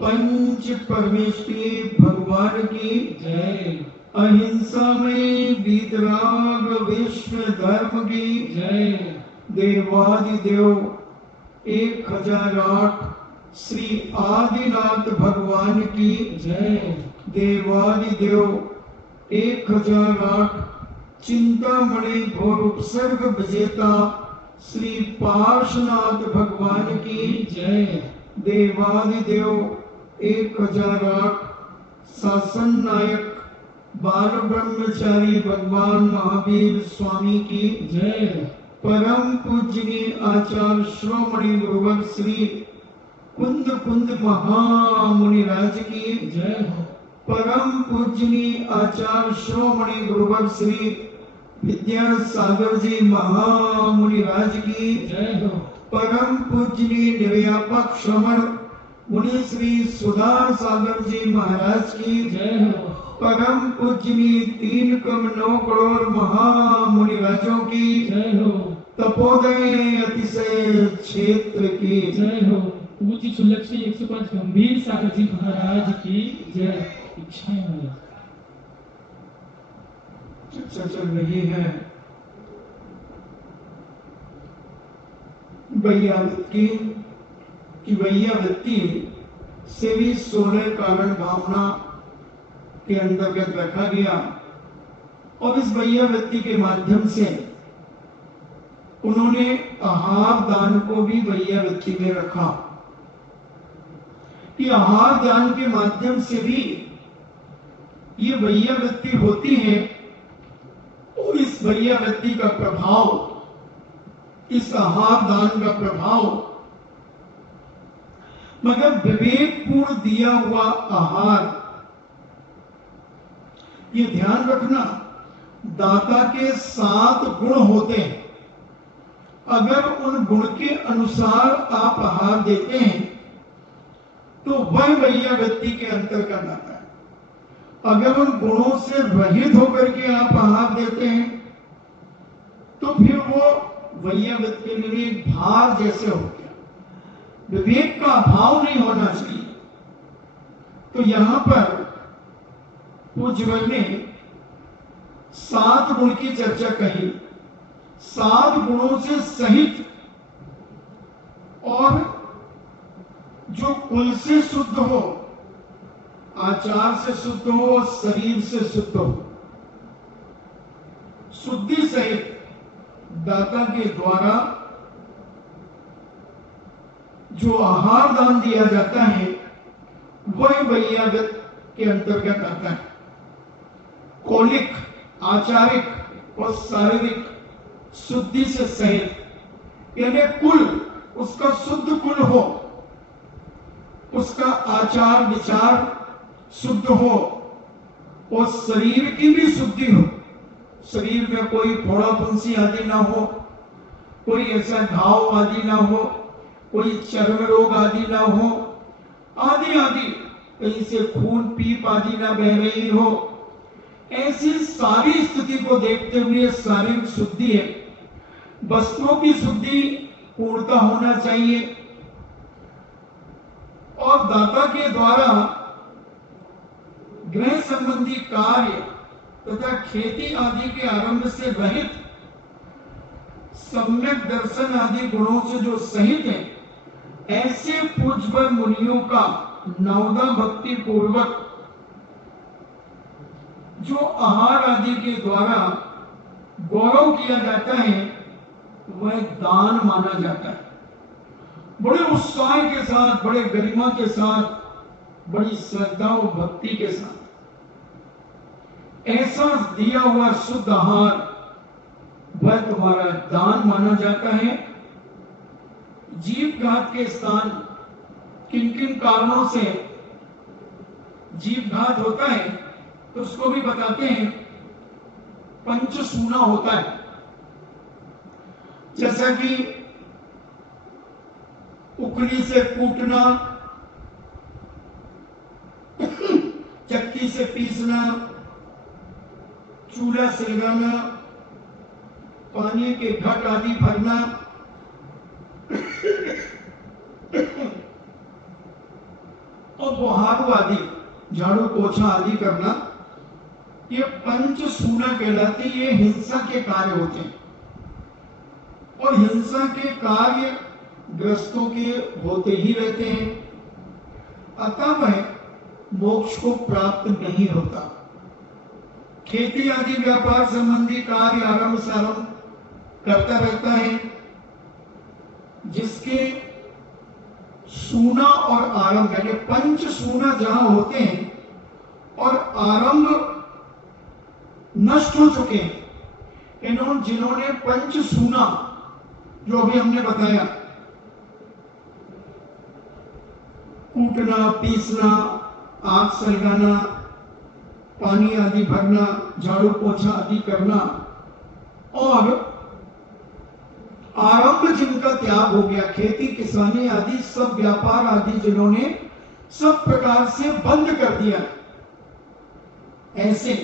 पंच परमेश्वरी भगवान की जय। अहिंसा में वीतराग विश्व धर्म की जय। देवादिदेव 1008 श्री आदिनाथ भगवान की जय। देवादिदेव 1008 चिंतामणि घोर उपसर्ग विजेता श्री पार्श्वनाथ भगवान की जय। देवादिदेव 1008 शासन नायक बाल ब्रह्मचारी भगवान महावीर स्वामी की जय। परम पूजनीय आचार्य श्रोमणि गुरुवर श्री कुंद कुंद महामुनिराज की जय। परम पूजनीय आचार्य श्रोमणि गुरुवर श्री विद्यासागर जी महामुनिराज की जय हो। परम पूजनीय निर्व्यापक श्रमण मुनि श्री सुधा सागर जी महाराज की जय हो। परम पूजनीय 3 कम 9 करोड़ महामुनिराजों की जय हो। तपोदय अतिशय क्षेत्र की जय हो। पूज्य सुलक्षणी 105 गंभीर सागर जी महाराज की जय। इच्छाएं चर्चा चल रही है वैयावृत्ति की। वैयावृत्ति से भी 16 कारण भावना के अंतर्गत रखा गया और इस वैयावृत्ति के माध्यम से उन्होंने आहार दान को भी वैयावृत्ति में रखा कि आहार दान के माध्यम से भी ये वैयावृत्ति होती है और इस वैयावृत्ति का प्रभाव, इस आहार दान का प्रभाव, मगर विवेकपूर्ण दिया हुआ आहार, ये ध्यान रखना दाता के 7 गुण होते हैं। अगर उन गुण के अनुसार आप आहार देते हैं तो वह वैयावृत्ति के अंतर्गत आता है। अगर उन गुणों से रहित होकर के आप आहार देते हैं तो फिर वो वैयावृत्ति में भी भार जैसे हो गया, विवेक का अभाव नहीं होना चाहिए। तो यहां पर पूज्यवर ने 7 गुण की चर्चा कही, 7 गुणों से सहित और जो कुल से शुद्ध हो, आचार से शुद्ध हो, शरीर से शुद्ध हो, शुद्धि सहित दाता के द्वारा जो आहार दान दिया जाता है वह वैयावृत्ति के अंतर्गत आता है। कौलिक, आचारिक और शारीरिक शुद्धि से सहित, यानी कुल उसका शुद्ध कुल हो, उसका आचार विचार शुद्ध हो, और शरीर की भी शुद्धि हो, शरीर में कोई फोड़ा फुंसी आदि ना हो, कोई ऐसा घाव आदि ना हो, कोई चर्म रोग आदि ना हो, आदि आदि, कहीं से खून पीप आदि ना बह रही हो, ऐसी सारी स्थिति को देखते हुए शारीरिक शुद्धि है। वस्त्रों की शुद्धि पूर्णता होना चाहिए और दाता के द्वारा गृह संबंधी कार्य तथा खेती आदि के आरंभ से रहित सम्यक दर्शन आदि गुणों से जो सहित है, ऐसे पूज्यवर मुनियों का नवदा भक्ति पूर्वक जो आहार आदि के द्वारा गौरव किया जाता है, वह दान माना जाता है। बड़े उत्साह के साथ, बड़े गरिमा के साथ, बड़ी श्रद्धा और भक्ति के साथ ऐसा दिया हुआ शुद्ध आहार, वह तुम्हारा दान माना जाता है। जीव घात के स्थान किन किन कारणों से जीव घात होता है, तो उसको भी बताते हैं। पंचसूना होता है, जैसा कि उखली से कूटना, चक्की से पीसना, चूल्हा सिलगाना, पानी के घट आदि भरना, और बुहारू आदि, झाड़ू पोछा आदि करना, ये पंचसूना कहलाती। ये हिंसा के कार्य होते हैं और हिंसा के कार्य ग्रस्तों के होते ही रहते हैं, अतः वह मोक्ष को प्राप्त नहीं होता। खेती आदि व्यापार संबंधी कार्य आरंभ सारंभ करता रहता है, जिसके सूना और आरंभ यानी पंच सूना जहां होते हैं और आरंभ नष्ट हो चुके हैं, जिन्होंने पंच सूना जो अभी हमने बताया, कूटना, पीसना, आग सलगाना, पानी आदि भरना, झाड़ू पोछा आदि करना, और आरंभ जिनका त्याग हो गया, खेती किसानी आदि सब व्यापार आदि जिन्होंने सब प्रकार से बंद कर दिया, ऐसे,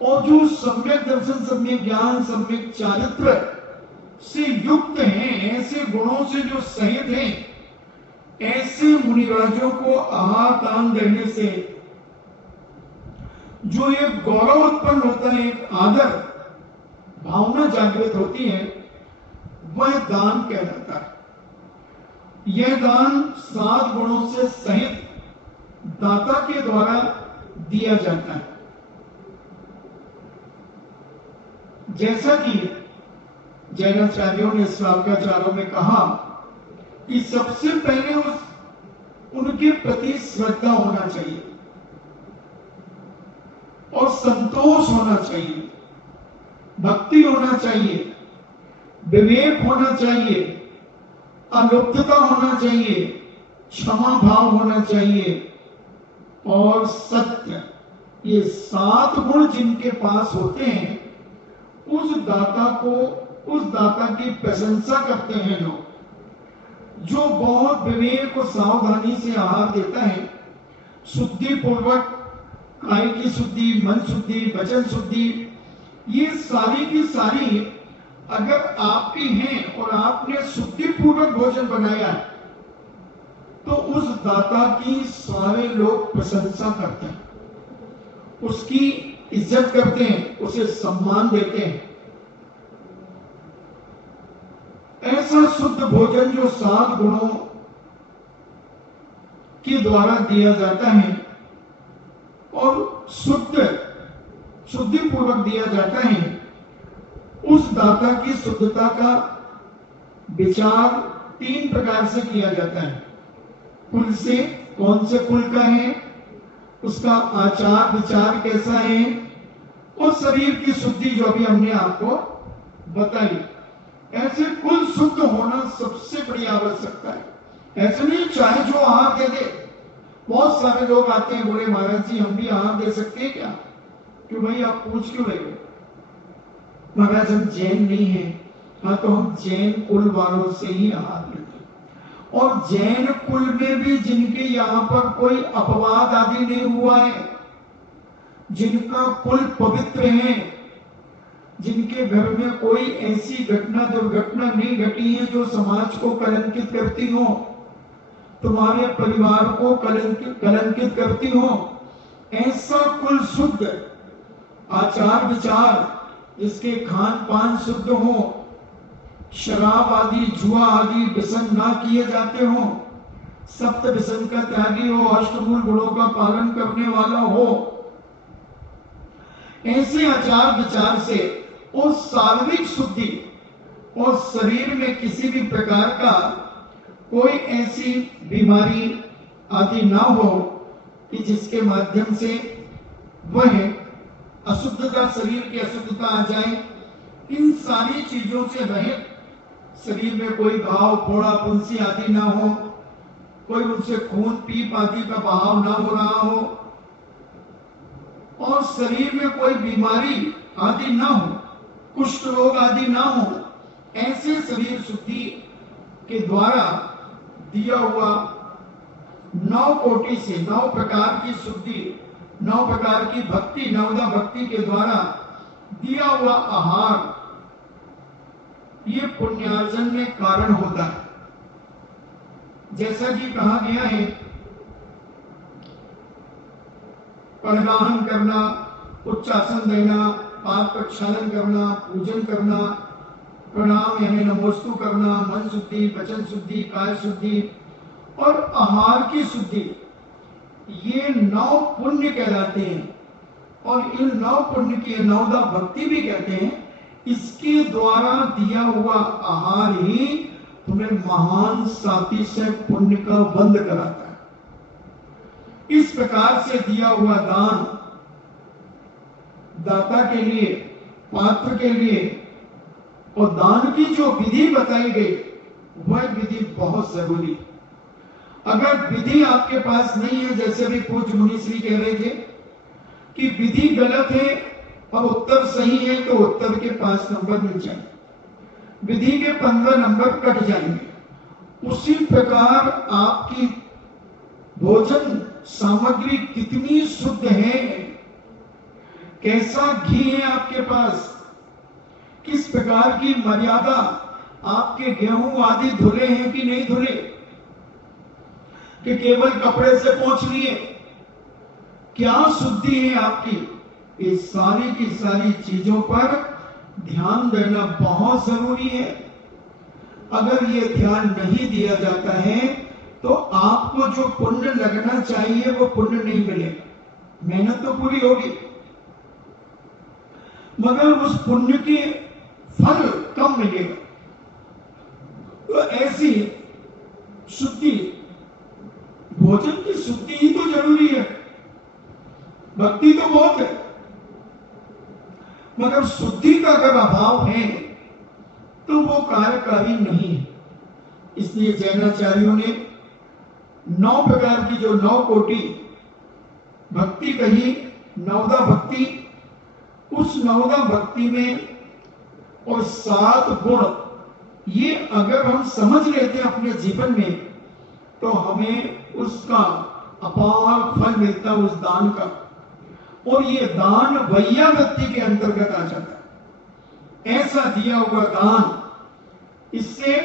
और जो सम्यक दर्शन, सम्यक ज्ञान, सम्यक चारित्र से युक्त हैं, ऐसे गुणों से जो सहित हैं, ऐसे मुनिराजों को आहार दान देने से जो एक गौरव उत्पन्न होता है, एक आदर भावना जागृत होती है, वह दान कहलाता है। यह दान 7 गुणों से सहित दाता के द्वारा दिया जाता है। जैसा कि जैनाचार्यों ने श्रावकाचार्यों में कहा कि सबसे पहले उनके प्रति श्रद्धा होना चाहिए और संतोष होना चाहिए, भक्ति होना चाहिए, विवेक होना चाहिए, अलुप्तता होना चाहिए, क्षमा भाव होना चाहिए और सत्य। ये 7 गुण जिनके पास होते हैं, उस दाता की प्रशंसा करते हैं लोग। जो बहुत विवेक और सावधानी से आहार देता है, शुद्धि पूर्वक, काय की शुद्धि, मन शुद्धि, वचन शुद्धि, ये सारी की सारी अगर आपकी हैं और आपने शुद्धि पूर्वक भोजन बनाया है, तो उस दाता की सारे लोग प्रशंसा करते हैं, उसकी इज्जत करते हैं, उसे सम्मान देते हैं। ऐसा शुद्ध भोजन जो 7 गुणों के द्वारा दिया जाता है और शुद्धि पूर्वक दिया जाता है, उस दाता की शुद्धता का विचार 3 प्रकार से किया जाता है। कुल से, कौन से कुल का है, उसका आचार विचार कैसा है, और शरीर की शुद्धि जो अभी हमने आपको बताई। ऐसे कुल शुद्ध होना सबसे बड़ी आवश्यकता है। ऐसे नहीं चाहे जो आहार दे दे। बहुत सारे लोग आते हैं, बोले महाराज जी हम भी आहार दे सकते हैं क्या? कि भाई आप पूछ क्यों रहे हो? महाराज हम जैन नहीं है। हाँ, तो हम जैन कुल वालों से ही आहार लेते हैं, और जैन कुल में भी जिनके यहाँ पर कोई अपवाद आदि नहीं हुआ है, जिनका कुल पवित्र है, जिनके घर में कोई ऐसी घटना दुर्घटना नहीं घटी है जो समाज को कलंकित करती हो, तुम्हारे परिवार को कलंकित करती हो, ऐसा कुल शुद्ध आचार विचार, जिसके खान पान शुद्ध हो, शराब आदि जुआ आदि व्यसन ना किए जाते हो, सप्त व्यसन का त्यागी हो, अष्टमूल गुणों का पालन करने वाला हो, ऐसे आचार विचार से और शारीरिक शुद्धि और शरीर में किसी भी प्रकार का कोई ऐसी बीमारी आदि ना हो कि जिसके माध्यम से वह अशुद्धता, शरीर की अशुद्धता आ जाए। इन सारी चीजों से रहित, शरीर में कोई घाव फोड़ा फुंसी आदि ना हो, कोई उनसे खून पीप आदि का बहाव ना हो रहा हो, और शरीर में कोई बीमारी आदि ना हो, कुष्ठ रोग आदि ना हो, ऐसे शरीर शुद्धि के द्वारा दिया हुआ 9 कोटि से 9 प्रकार की शुद्धि, 9 प्रकार की भक्ति, नवदा भक्ति के द्वारा दिया हुआ आहार, ये पुण्यार्जन में कारण होता है। जैसा कि कहा गया है, परिवहन करना, उच्चासन देना, पाद प्रक्षालन करना, पूजन करना, प्रणाम यानी नमोस्तु करना, मन शुद्धि, वचन शुद्धि, काय शुद्धि और आहार की शुद्धि, ये 9 पुण्य कहलाते हैं। और इन 9 पुण्य की नवदा भक्ति भी कहते हैं। इसके द्वारा दिया हुआ आहार ही तुम्हें महान साथी से पुण्य का बंध कराता है। इस प्रकार से दिया हुआ दान दाता के लिए, पात्र के लिए, और दान की जो विधि बताई गई वह विधि बहुत जरूरी। अगर विधि आपके पास नहीं है, जैसे भी पूज्य मुनि श्री कह रहे थे कि विधि गलत है और उत्तर सही है, तो उत्तर के 5 नंबर मिल जाएंगे, विधि के 15 नंबर कट जाएंगे। उसी प्रकार आपकी भोजन सामग्री कितनी शुद्ध है, कैसा घी है आपके पास, किस प्रकार की मर्यादा, आपके गेहूं आदि धुले हैं कि नहीं धुले, कि केवल कपड़े से पोंछ लिए, क्या शुद्धि है आपकी, इस सारी की सारी चीजों पर ध्यान देना बहुत जरूरी है। अगर ये ध्यान नहीं दिया जाता है तो आपको जो पुण्य लगना चाहिए वो पुण्य नहीं मिलेगा। मेहनत तो पूरी होगी मगर उस पुण्य के फल कम मिलेगा। तो ऐसी शुद्धि, भोजन की शुद्धि ही तो जरूरी है, भक्ति तो बहुत है, मगर शुद्धि का अगर अभाव है तो वो कार्यकारी नहीं है। इसलिए जैनाचार्यों ने 9 प्रकार की जो 9 कोटि भक्ति कही, नवदा भक्ति, उस नवदा भक्ति में और 7 गुण, ये अगर हम समझ लेते हैं अपने जीवन में तो हमें उसका अपार फल मिलता है, उस दान का। और ये दान वैया व्यक्ति के अंतर्गत आ जाता है। ऐसा दिया हुआ दान, इससे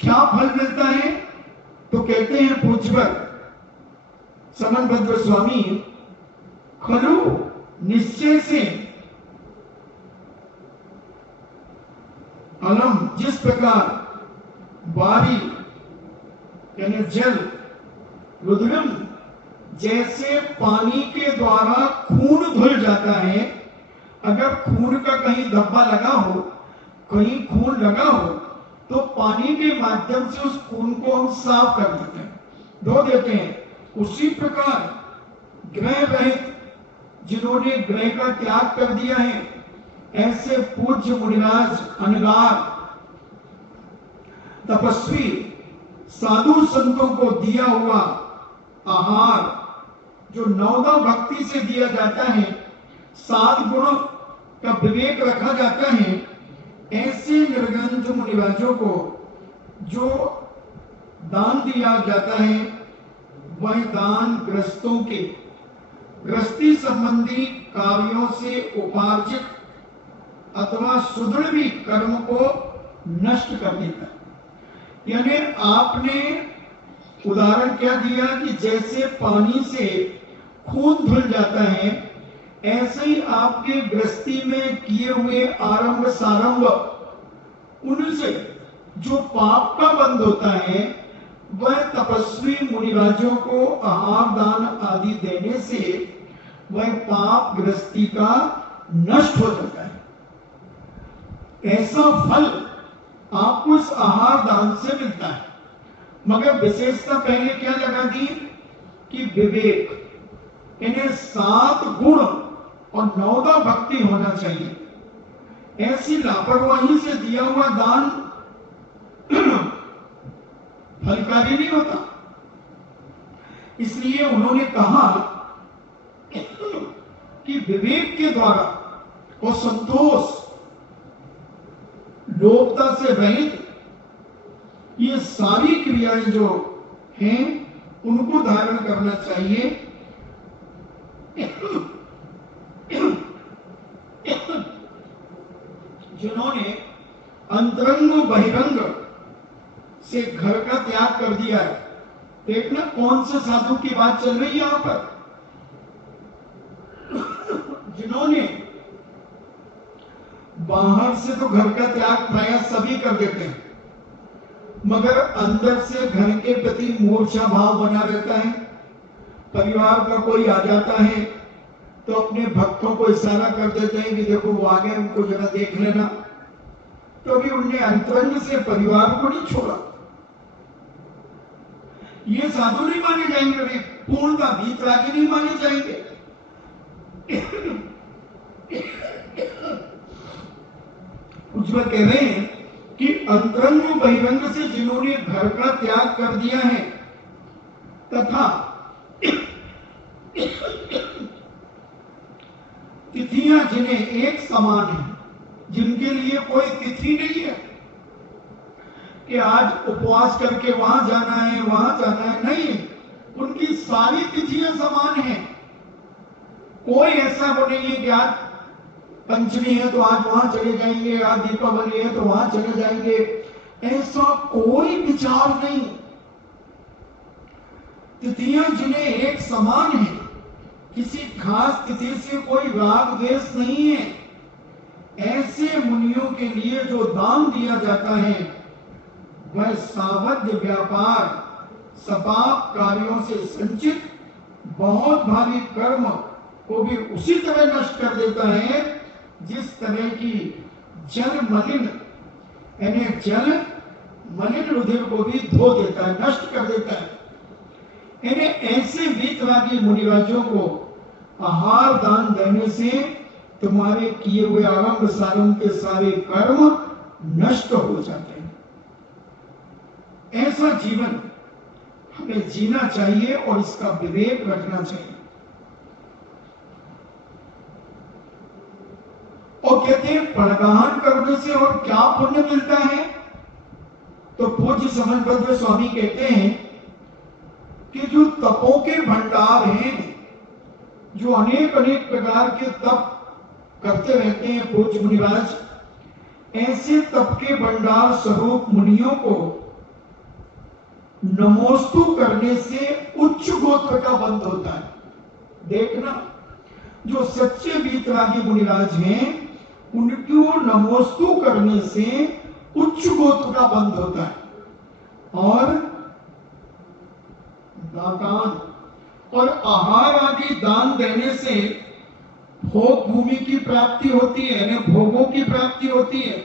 क्या फल मिलता है? तो कहते हैं पूज्यवर समनभद्र स्वामी, खलु निश्चय से अलम, जिस प्रकार बारी यानी जल, रुद्रम जैसे पानी के द्वारा खून धुल जाता है, अगर खून का कहीं धब्बा लगा हो, कहीं खून लगा हो, तो पानी के माध्यम से उस खून को हम साफ कर देते हैं, धो देते हैं। उसी प्रकार ग्रह रहित, जिन्होंने ग्रह का त्याग कर दिया है, ऐसे पूज्य मुनिराज, अनगार, तपस्वी, साधु संतों को दिया हुआ आहार जो नवदा भक्ति से दिया जाता है, 7 गुण का विवेक रखा जाता है, ऐसे निर्ग्रंथ मुनिराजों को जो दान दिया जाता है वह दान ग्रस्तों के गृहस्थी संबंधी कार्यों से उपार्जित अथवा सुदृढ़ भी कर्म को नष्ट कर देता है। यानी आपने उदाहरण क्या दिया कि जैसे पानी से खून धुल जाता है, ऐसे ही आपके गृहस्थी में किए हुए आरंभ सारंभ उनसे जो पाप का बंध होता है, वह तपस्वी मुनिराजों को आहार दान आदि देने से वह पाप गृहस्थी का नष्ट हो जाता है। ऐसा फल आपको इस आहार दान से मिलता है। मगर विशेषता पहले क्या लगा दी कि विवेक, इन्हें 7 गुण और 9 भक्ति होना चाहिए। ऐसी लापरवाही से दिया हुआ दान फलकारी नहीं होता। इसलिए उन्होंने कहा कि विवेक के द्वारा और संतोष, लोभता से रहित ये सारी क्रियाएं जो हैं उनको धारण करना चाहिए। जिन्होंने अंतरंग बहिरंग से घर का त्याग कर दिया है। देखना कौन से साधु की बात चल रही है यहां पर। जिन्होंने बाहर से तो घर का त्याग प्राय सभी कर देते हैं, मगर अंदर से घर के प्रति मोर्चा भाव बना रहता है। परिवार का कोई आ जाता है तो अपने भक्तों को इशारा कर देते हैं कि देखो वो आ गए, उनको जरा देख लेना। तो भी उनने अंतरंग से परिवार को नहीं छोड़ा। ये साधु नहीं माने जाएंगे, वे पूर्णता वीतरागी नहीं माने जाएंगे। उज्जवल कह रहे हैं कि अंतरंग बहिरंग से जिन्होंने घर का त्याग कर दिया है तथा तिथियां जिन्हें एक समान है, जिनके लिए कोई तिथि नहीं है कि आज उपवास करके वहां जाना है वहां जाना है, नहीं, उनकी सारी तिथियां समान हैं। कोई ऐसा वो नहीं है कि आज पंचमी है तो आज वहां चले जाएंगे, आज दीपावली है तो वहां चले जाएंगे, ऐसा कोई विचार नहीं। तिथियां जिन्हें एक समान है, किसी खास तिथि से कोई राग द्वेष नहीं है, ऐसे मुनियों के लिए जो दान दिया जाता है वह सावध्य व्यापार सपाप कार्यों से संचित बहुत भारी कर्म को भी उसी तरह नष्ट कर देता है जिस तरह की जल मलिन, यानी जल मलिन रुधिर को भी धो देता है, नष्ट कर देता है। यानी ऐसे वीतरागी मुनिराजों को आहार दान देने से तुम्हारे किए हुए आरंभ सारंभ के सारे कर्म नष्ट हो जाते हैं। ऐसा जीवन हमें जीना चाहिए और इसका विवेक रखना चाहिए। और कहते हैं प्रणगान करने से और क्या पुण्य मिलता है। तो पूज्य समनभद्र स्वामी कहते हैं कि जो तपों के भंडार हैं, जो अनेक अनेक प्रकार के तप करते रहते हैं पूज्य मुनिराज, ऐसे तप के भंडार स्वरूप मुनियों को नमोस्तु करने से उच्च गोत्र का बंध होता है। देखना, जो सच्चे वीतरागी मुनिराज हैं उनको नमोस्तु करने से उच्च गोत्र का बंध होता है। और दातान और आहार आदि दान देने से भोग भूमि की प्राप्ति होती है, यानी भोगों की प्राप्ति होती है।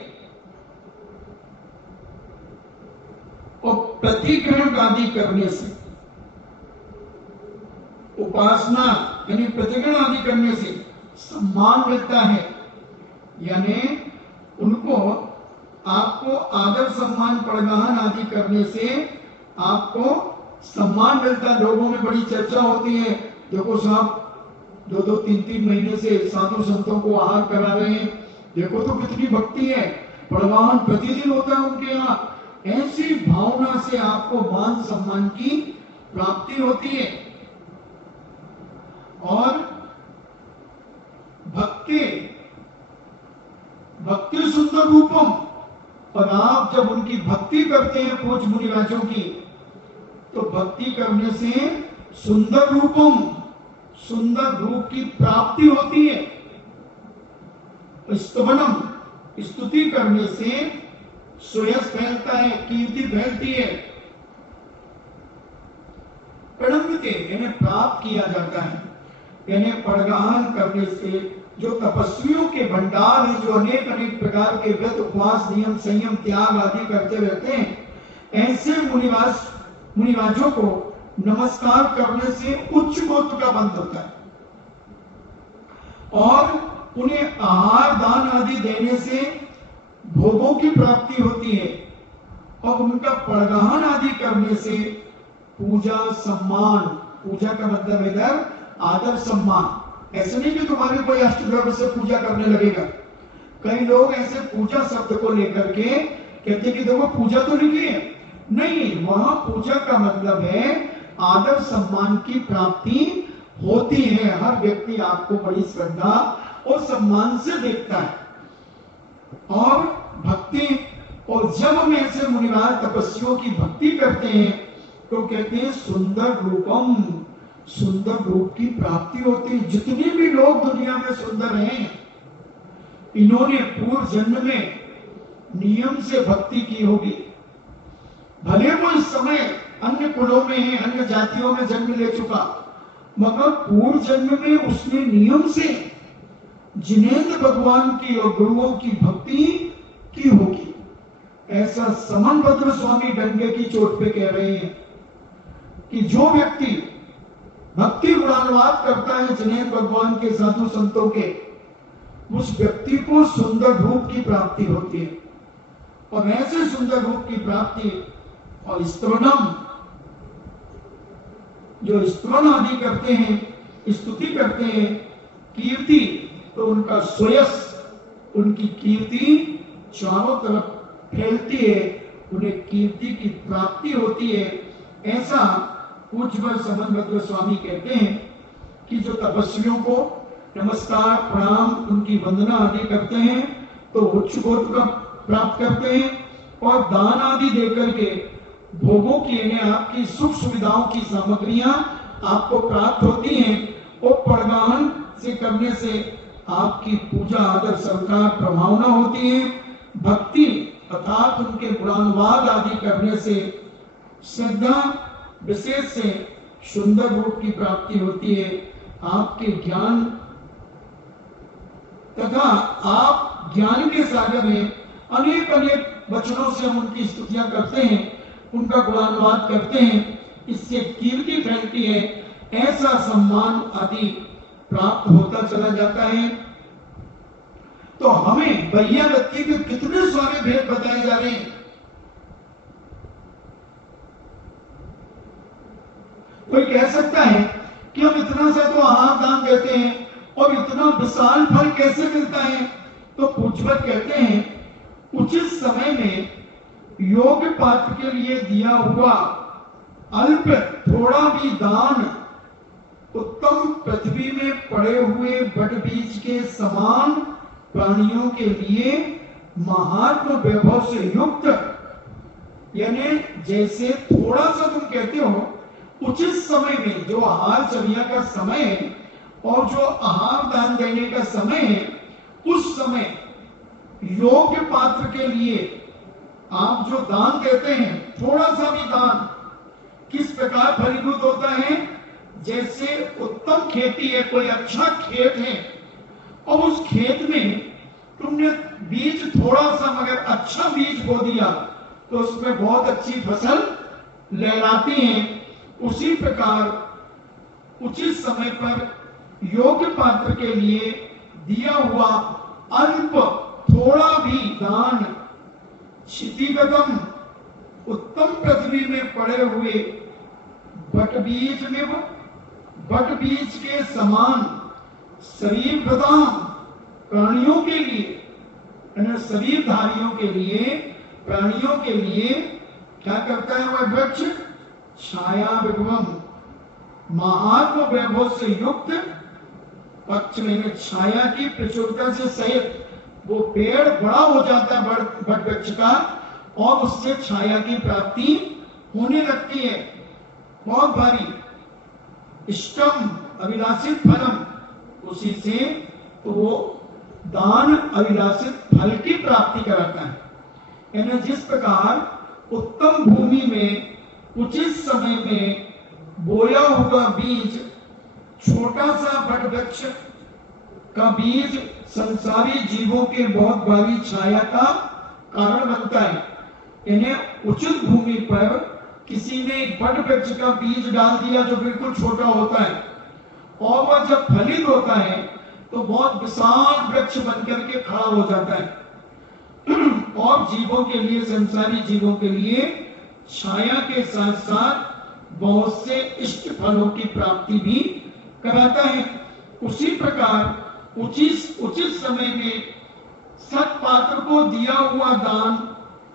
और प्रतिग्रहण आदि करने से, उपासना यानी प्रतिग्रहण आदि करने से सम्मान मिलता है। यानी उनको आपको आदर सम्मान प्रणगान आदि करने से आपको सम्मान मिलता है। लोगों में बड़ी चर्चा होती है देखो साहब 2-2, 3-3 महीने से साधु संतों को आहार करा रहे हैं, देखो तो कितनी भक्ति है, प्रवाहन प्रतिदिन होता है उनके यहाँ। ऐसी भावना से आपको मान सम्मान की प्राप्ति होती है। और भक्ति सुंदर रूपम, और आप जब उनकी भक्ति करते हैं पूज्य मुनिराजों की, तो भक्ति करने से सुंदर रूपम, सुंदर रूप की प्राप्ति होती है। स्तवनम, स्तुति करने से श्रेयस फैलता है, कीर्ति फैलती है। प्रणम्यते यानी प्राप्त किया जाता है, यानी पड़गाहन करने से जो तपस्वियों के भंडार है, जो अनेक अनेक प्रकार के व्रत, उपवास, नियम, संयम, त्याग आदि करते रहते हैं, ऐसे मुनिराजों को नमस्कार करने से उच्च गोत्र का बंध होता है। और उन्हें आहार दान आदि देने से भोगों की प्राप्ति होती है। और उनका पड़गाहन आदि करने से पूजा सम्मान, पूजा का मतलब इधर आदर सम्मान। ऐसे नहीं कि तुम्हारे कोई अष्टद्रव्य से पूजा करने लगेगा। कई लोग ऐसे पूजा शब्द को लेकर के कहते कि देखो पूजा तो नहीं की है, नहीं, वहां पूजा का मतलब है आदर सम्मान की प्राप्ति होती है। हर व्यक्ति आपको बड़ी श्रद्धा और सम्मान से देखता है। और भक्ति, और जब हम ऐसे मुनिराज तपस्वियों की भक्ति करते हैं तो कहते हैं सुंदर रूपम, सुंदर रूप की प्राप्ति होती है। जितने भी लोग दुनिया में सुंदर हैं, इन्होंने पूर्व जन्म में नियम से भक्ति की होगी। भले वो इस समय अन्य कुलों में है, अन्य जातियों में जन्म ले चुका, मगर पूर्व जन्म में उसने नियम से जिनेंद्र भगवान की और गुरुओं की भक्ति की होगी। ऐसा समनभद्र स्वामी डंगे की चोट पे कह रहे हैं कि जो व्यक्ति भक्ति गुणानुवाद करता है जिनेंद्र भगवान के, साधु संतों के, उस व्यक्ति को सुंदर रूप की प्राप्ति होती है। और ऐसे सुंदर रूप की प्राप्ति और स्तवनम, जो स्तवन आदि करते हैं, स्तुति करते हैं, कीर्ति, तो उनका श्रेयस, उनकी कीर्ति चारों तरफ फैलती है, उन्हें कीर्ति की प्राप्ति होती है। ऐसा पूज्य समनभद्र स्वामी कहते हैं कि जो तपस्वियों को नमस्कार, प्रणाम, उनकी वंदना आदि करते हैं तो उच्च गोत्र का प्राप्त करते हैं। और दान आदि देकर के भोगों की, यानी आपकी सुख सुविधाओं की सामग्रियां आपको प्राप्त होती हैं। और पड़गाहन से करने से आपकी पूजा, आदर, सत्कार, प्रभावना होती है। भक्ति अर्थात उनके गुणानुवाद आदि करने से श्रद्धा विशेष से सुंदर रूप की प्राप्ति होती है। आपके ज्ञान तथा आप ज्ञान के सागर में अनेक अनेक वचनों से हम उनकी स्तुतियां करते हैं, उनका गुणानुवाद करते हैं, इससे कीर्ति फैलती है। ऐसा सम्मान आदि प्राप्त होता चला जाता है। तो हमें भैया व्यक्ति के कितने सारे भेद बताए जा रहे हैं। कोई कह सकता है कि हम इतना सा तो आहार दान देते हैं और इतना विशाल फल कैसे मिलता है। तो पूज्यवत कहते हैं उचित समय में योग पात्र के लिए दिया हुआ अल्प थोड़ा भी दान उत्तम पृथ्वी में पड़े हुए बट बीज के समान प्राणियों के लिए महात्म वैभव से युक्त, यानी जैसे थोड़ा सा तुम कहते हो उचित समय में जो आहार चर्या का समय है और जो आहार दान देने का समय है, उस समय योग्य पात्र के लिए आप जो दान देते हैं, थोड़ा सा भी दान किस प्रकार फलीभूत होता है। जैसे उत्तम खेती है, कोई अच्छा खेत है और उस खेत में तुमने बीज थोड़ा सा मगर अच्छा बीज बो दिया तो उसमें बहुत अच्छी फसल लहराती है। उसी प्रकार उचित समय पर योग्य पात्र के लिए दिया हुआ अल्प थोड़ा भी दान क्षितिगतम उत्तम पृथ्वी में पड़े हुए बट बीज में वट बीज के समान शरीर प्रदान प्राणियों के लिए, शरीरधारियों के लिए, प्राणियों के लिए क्या करता है वह वृक्ष? छाया विभवम, महात्म वैभव से युक्त पक्ष में छाया की प्रचुरता से सहित वो पेड़ बड़ा हो जाता है वट वृक्ष का, और उससे छाया की प्राप्ति होने लगती है। बहुत भारी इष्टम अभिलाषित फलम, उसी से तो वो दान अभिलाषित फल की प्राप्ति कराता है। यानी जिस प्रकार उत्तम भूमि में उचित समय में बोया हुआ बीज, छोटा सा वट वृक्ष का बीज संसारी जीवों के बहुत भारी छाया का कारण बनता है। यानी उचित भूमि पर किसी ने एक वट वृक्ष का बीज डाल दिया जो बिल्कुल छोटा होता है, और वह जब फलित होता है तो बहुत विशाल वृक्ष बनकर के खड़ा हो जाता है, और जीवों के लिए, संसारी जीवों के लिए छाया के साथ साथ बहुत से इष्ट फलों की प्राप्ति भी कराता है। उसी प्रकार उचित समय में सत्पात्र को दिया हुआ दान,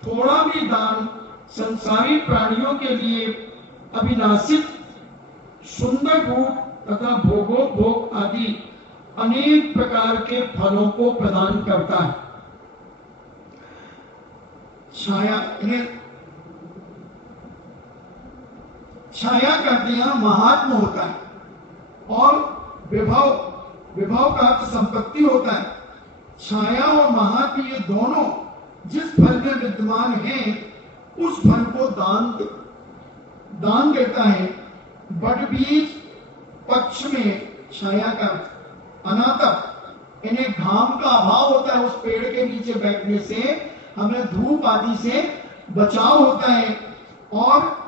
थोड़ा भी दान संसारी प्राणियों के लिए अभिलाषित सुंदर रूप तथा भोग आदि अनेक प्रकार के फलों को प्रदान करता है। छाया का दिया महात्मा होता है, और विभव का अर्थ संपत्ति होता है। छाया और महात्मा ये दोनों जिस फल में विद्यमान हैं उस फल को दान देता है। वट बीज पक्ष में छाया का अनातक, इन्हें घाम का अभाव होता है, उस पेड़ के नीचे बैठने से हमें धूप आदि से बचाव होता है, और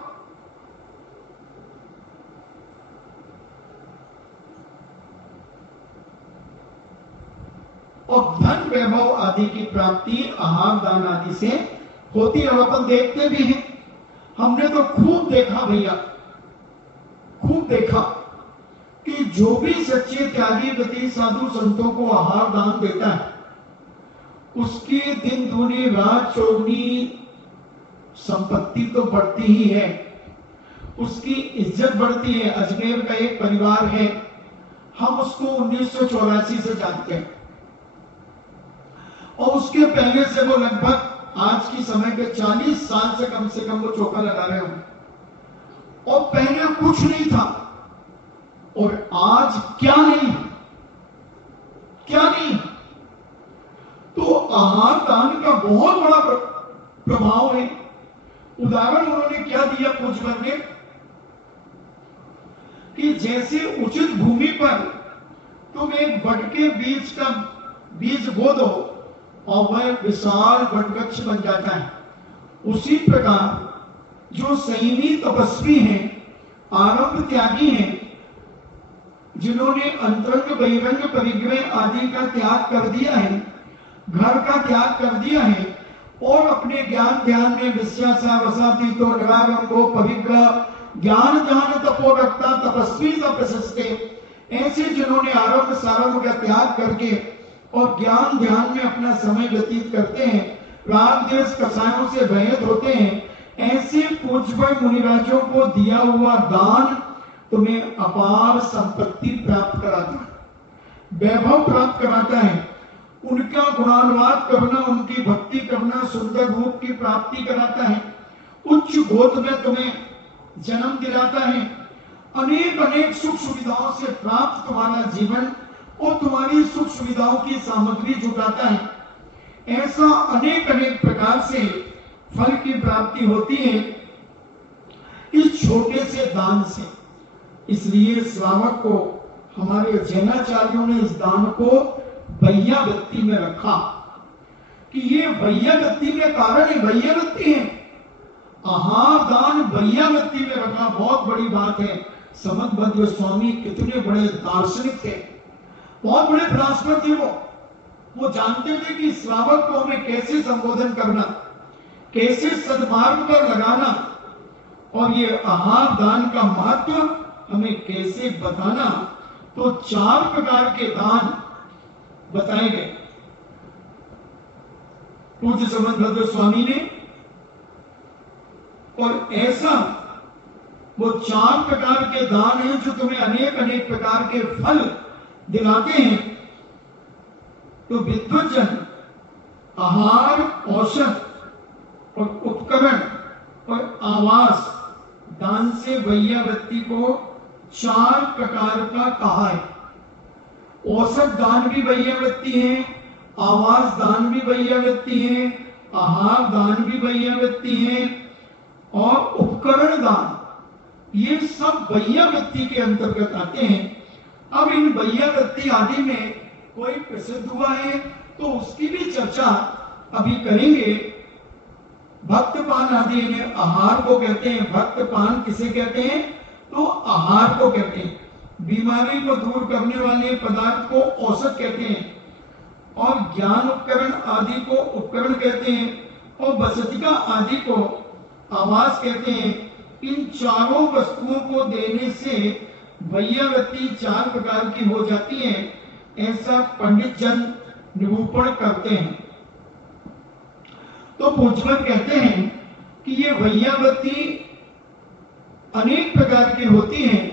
धन वैभव आदि की प्राप्ति आहार दान आदि से होती है। अपन देखते भी हैं, हमने तो खूब देखा भैया, खूब देखा कि जो भी सच्चे त्यागी गति साधु संतों को आहार दान देता है उसकी दिन दूनी रात चौगुनी संपत्ति तो बढ़ती ही है, उसकी इज्जत बढ़ती है। अजमेर का एक परिवार है, हम उसको 1984 से जानते हैं, और उसके पहले से वो लगभग आज की समय के 40 साल से कम वो चौका लगा रहे होंगे, और पहले कुछ नहीं था, और आज क्या नहीं, तो आहार दान का बहुत बड़ा प्रभाव है। उदाहरण उन्होंने क्या दिया पूज्यवर ने, कि जैसे उचित भूमि पर तुम एक वट के बीज का बीज बो दो और वह विशाल वटवृक्ष बन जाता है, उसी प्रकार जो संयमी तपस्वी हैं, आरंभ त्यागी हैं, जिन्होंने अंतरंग बहिरंग परिग्रह आदि का त्याग कर दिया है, घर का त्याग कर दिया है, और अपने ज्ञान ध्यान में विश्वासा वसातीतो निरागम को पवित्र ज्ञान ध्यान तपो रखता तपस्वी का प्रशस्ते, ऐसे जिन्होंने आरंभ सारंभ का त्याग करके और ज्ञान ध्यान में अपना समय व्यतीत करते हैं, राग देश कसायों से रहित होते हैं, ऐसे पूज्य मुनिराजों को दिया हुआ दान तुम्हें अपार संपत्ति प्राप्त कराता है, वैभव प्राप्त कराता है। उनका गुणानुवाद करना, उनकी भक्ति करना सुंदर रूप की प्राप्ति कराता है, उच्च गोद में तुम्हें जन्म दिलाता है, अनेक सुख सुविधाओं से प्राप्त तुम्हारा जीवन और तुम्हारी सुख सुविधाओं की सामग्री जुटाता है। ऐसा अनेक प्रकार से फल की प्राप्ति होती है इस छोटे से दान से। इसलिए श्रावक को हमारे जैनाचार्यों ने इस दान को वैया वृत्ति में रखा, कि ये वैया वृत्ति में कारण है, वैया वृत्ति है, आहार दान वैया वृत्ति में रखा, बहुत बड़ी बात है। समद भद्र स्वामी कितने बड़े दार्शनिक थे, बहुत बड़े फिलासफर थे। वो जानते थे कि श्रावक को हमें कैसे संबोधन करना, कैसे सद्मार्ग पर लगाना, और ये आहार दान का महत्व हमें कैसे बताना, तो 4 प्रकार के दान बताए गए पूज्य समंत स्वामी ने। और ऐसा वो 4 प्रकार के दान हैं जो तुम्हें अनेक अनेक प्रकार के फल दिलाते हैं। तो विद्वज्जन आहार, औषध और उपकरण और आवास दान से वैयावृत्ति को 4 प्रकार का कहा है। औषध दान भी वैयावृत्ति है, आवास दान भी वैयावृत्ति है, आहार दान भी वैयावृत्ति है और उपकरण दान, ये सब वैयावृत्ति के अंतर्गत आते हैं। अब इन वैयावृत्ति आदि में कोई प्रसिद्ध हुआ है तो उसकी भी चर्चा अभी करेंगे। भक्तपान आदि इन्हें आहार को कहते हैं। भक्तपान किसे कहते हैं? तो आहार को कहते हैं। बीमारी को दूर करने वाले पदार्थ को औषध कहते हैं और ज्ञान उपकरण आदि को उपकरण कहते हैं और बसतिका आदि को आवास कहते हैं। इन चारों वस्तुओं को देने से वैयावृत्ति 4 प्रकार की हो जाती है, ऐसा पंडित जन निरूपण करते हैं। तो पूज्यपाद कहते हैं कि ये वैयावृत्ति अनेक प्रकार की होती हैं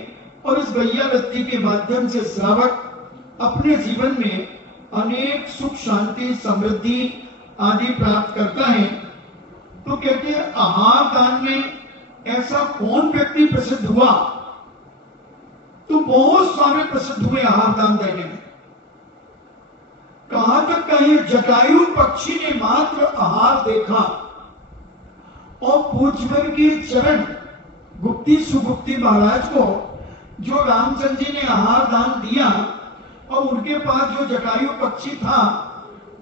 और इस वैयावृत्ति के माध्यम से श्रावक अपने जीवन में अनेक सुख, शांति, समृद्धि आदि प्राप्त करता है। तो कहते हैं आहार दान में ऐसा कौन व्यक्ति प्रसिद्ध हुआ? तो बहुत सारे प्रसिद्ध हुए आहार दान देने में। कहां तक कहे जटायु पक्षी ने मात्र आहार देखा और पूज्यवर के चरण गुप्ती सुगुप्ती महाराज को जो रामचंद्र जी ने आहार दान दिया और उनके पास जो जटायु पक्षी था,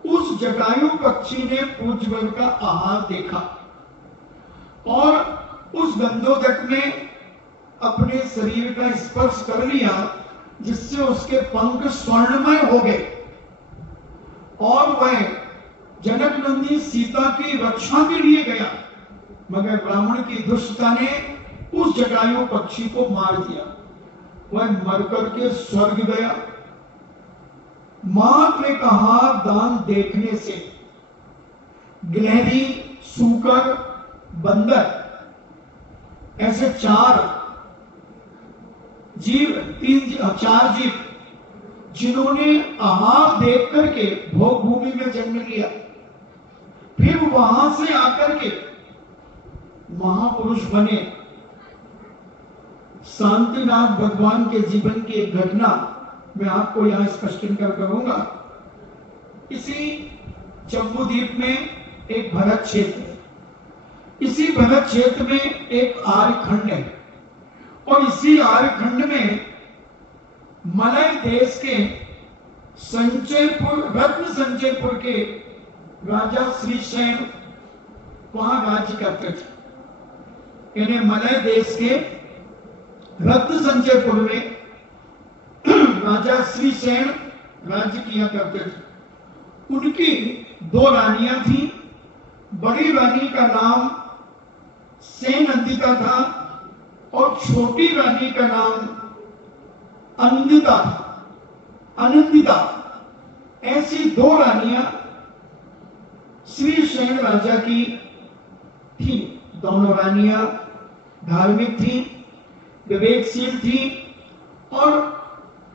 उस जटायु पक्षी ने पूज्यवर का आहार देखा और उस गंधोदक में अपने शरीर का स्पर्श कर लिया, जिससे उसके पंख स्वर्णमय हो गए और वह जनक नंदी सीता की रक्षा के लिए गया, मगर ब्राह्मण की दुष्टता ने उस जटायु पक्षी को मार दिया। वह मरकर के स्वर्ग गया। मात्र एक आहार दान देखने से गिलहरी, सूकर, बंदर ऐसे 4 जीव जिन्होंने आहार देख करके भोग भूमि में जन्म लिया, फिर वहां से आकर के महापुरुष बने। शांतिनाथ भगवान के जीवन की एक घटना मैं आपको यहां स्पष्टीकरण करूंगा। इसी जम्बूद्वीप में एक भरत क्षेत्र है। इसी भरत क्षेत्र में एक आर्यखंड है और इसी आर्यखंड में मलय देश के संचयपुर, रत्न संचयपुर के राजा श्रीसेन वहां राज्य करते थे। इन्हें मलय देश के रत्न संचयपुर में राजा श्रीसेन राज्य किया करते थे। उनकी 2 रानियां थी। बड़ी रानी का नाम सेनंदिता था और छोटी रानी का नाम अनंदिता था। अनंदिता, ऐसी 2 रानियां श्रीसेन राजा की थी। दोनों रानियां धार्मिक थी, विवेकशील थी और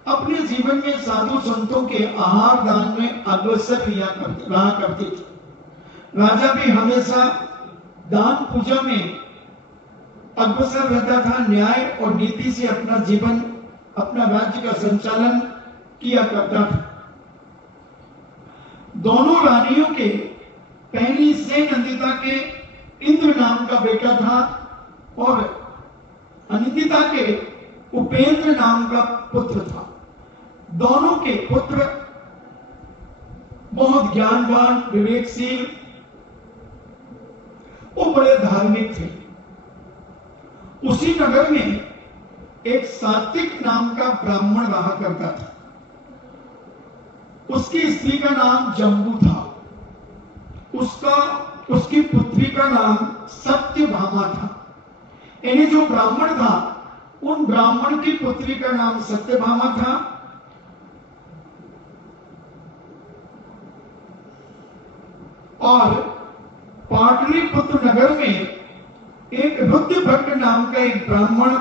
अपने जीवन में साधु संतों के आहार दान में अग्रसर रहा करती थी। राजा भी हमेशा दान पूजा में अग्रसर रहता था। न्याय और नीति से अपना जीवन, अपना राज्य का संचालन किया करता था। दोनों रानियों के पहली सेनंदिता के इंद्र नाम का बेटा था और अनंदिता के उपेंद्र नाम का पुत्र था। दोनों के पुत्र बहुत ज्ञानवान, विवेकशील, वो बड़े धार्मिक थे। उसी नगर में एक सात्विक नाम का ब्राह्मण रहा करता था। उसकी स्त्री का नाम जम्बू था। उसकी पुत्री का नाम सत्यभामा था। यानी जो ब्राह्मण था उन ब्राह्मण की पुत्री का नाम सत्यभामा था। और पाटलिपुत्र नगर में एक रुद्र भट्ट नाम का एक ब्राह्मण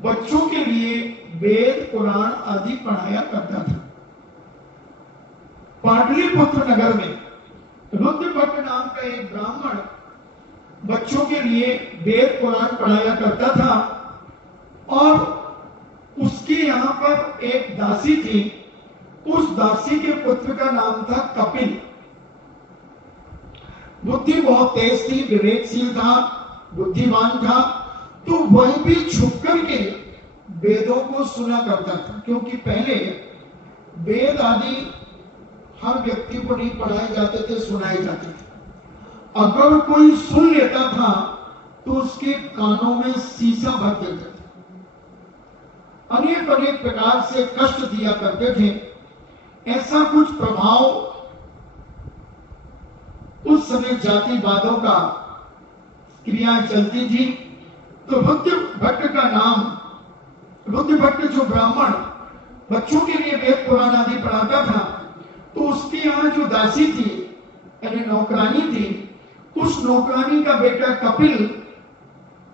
बच्चों के लिए वेद पुराण आदि पढ़ाया करता था। पाटलिपुत्र नगर में रुद्र भट्ट नाम का एक ब्राह्मण बच्चों के लिए वेद पुराण पढ़ाया करता था। और उसके यहां पर एक दासी थी। उस दासी के पुत्र का नाम था कपिल। बुद्धि बहुत तेज थी, विवेकशील था, बुद्धिमान था। तो वह भी छुप करके वेदों को सुना करता था, क्योंकि पहले वेद आदि हर व्यक्ति को नहीं पढ़ाए जाते थे, सुनाए जाते थे। अगर कोई सुन लेता था तो उसके कानों में शीशा भर देते थे, अनेक अनेक प्रकार से कष्ट दिया करते थे। ऐसा कुछ प्रभाव उस समय जातिवादों का क्रियाएं चलती थी। तो रुद्र भट्ट का नाम, रुद्र भट्ट जो ब्राह्मण बच्चों के लिए वेद पुराण आदि पढ़ाता था, तो उसके यहाँ जो दासी थी यानी नौकरानी थी, उस नौकरानी का बेटा कपिल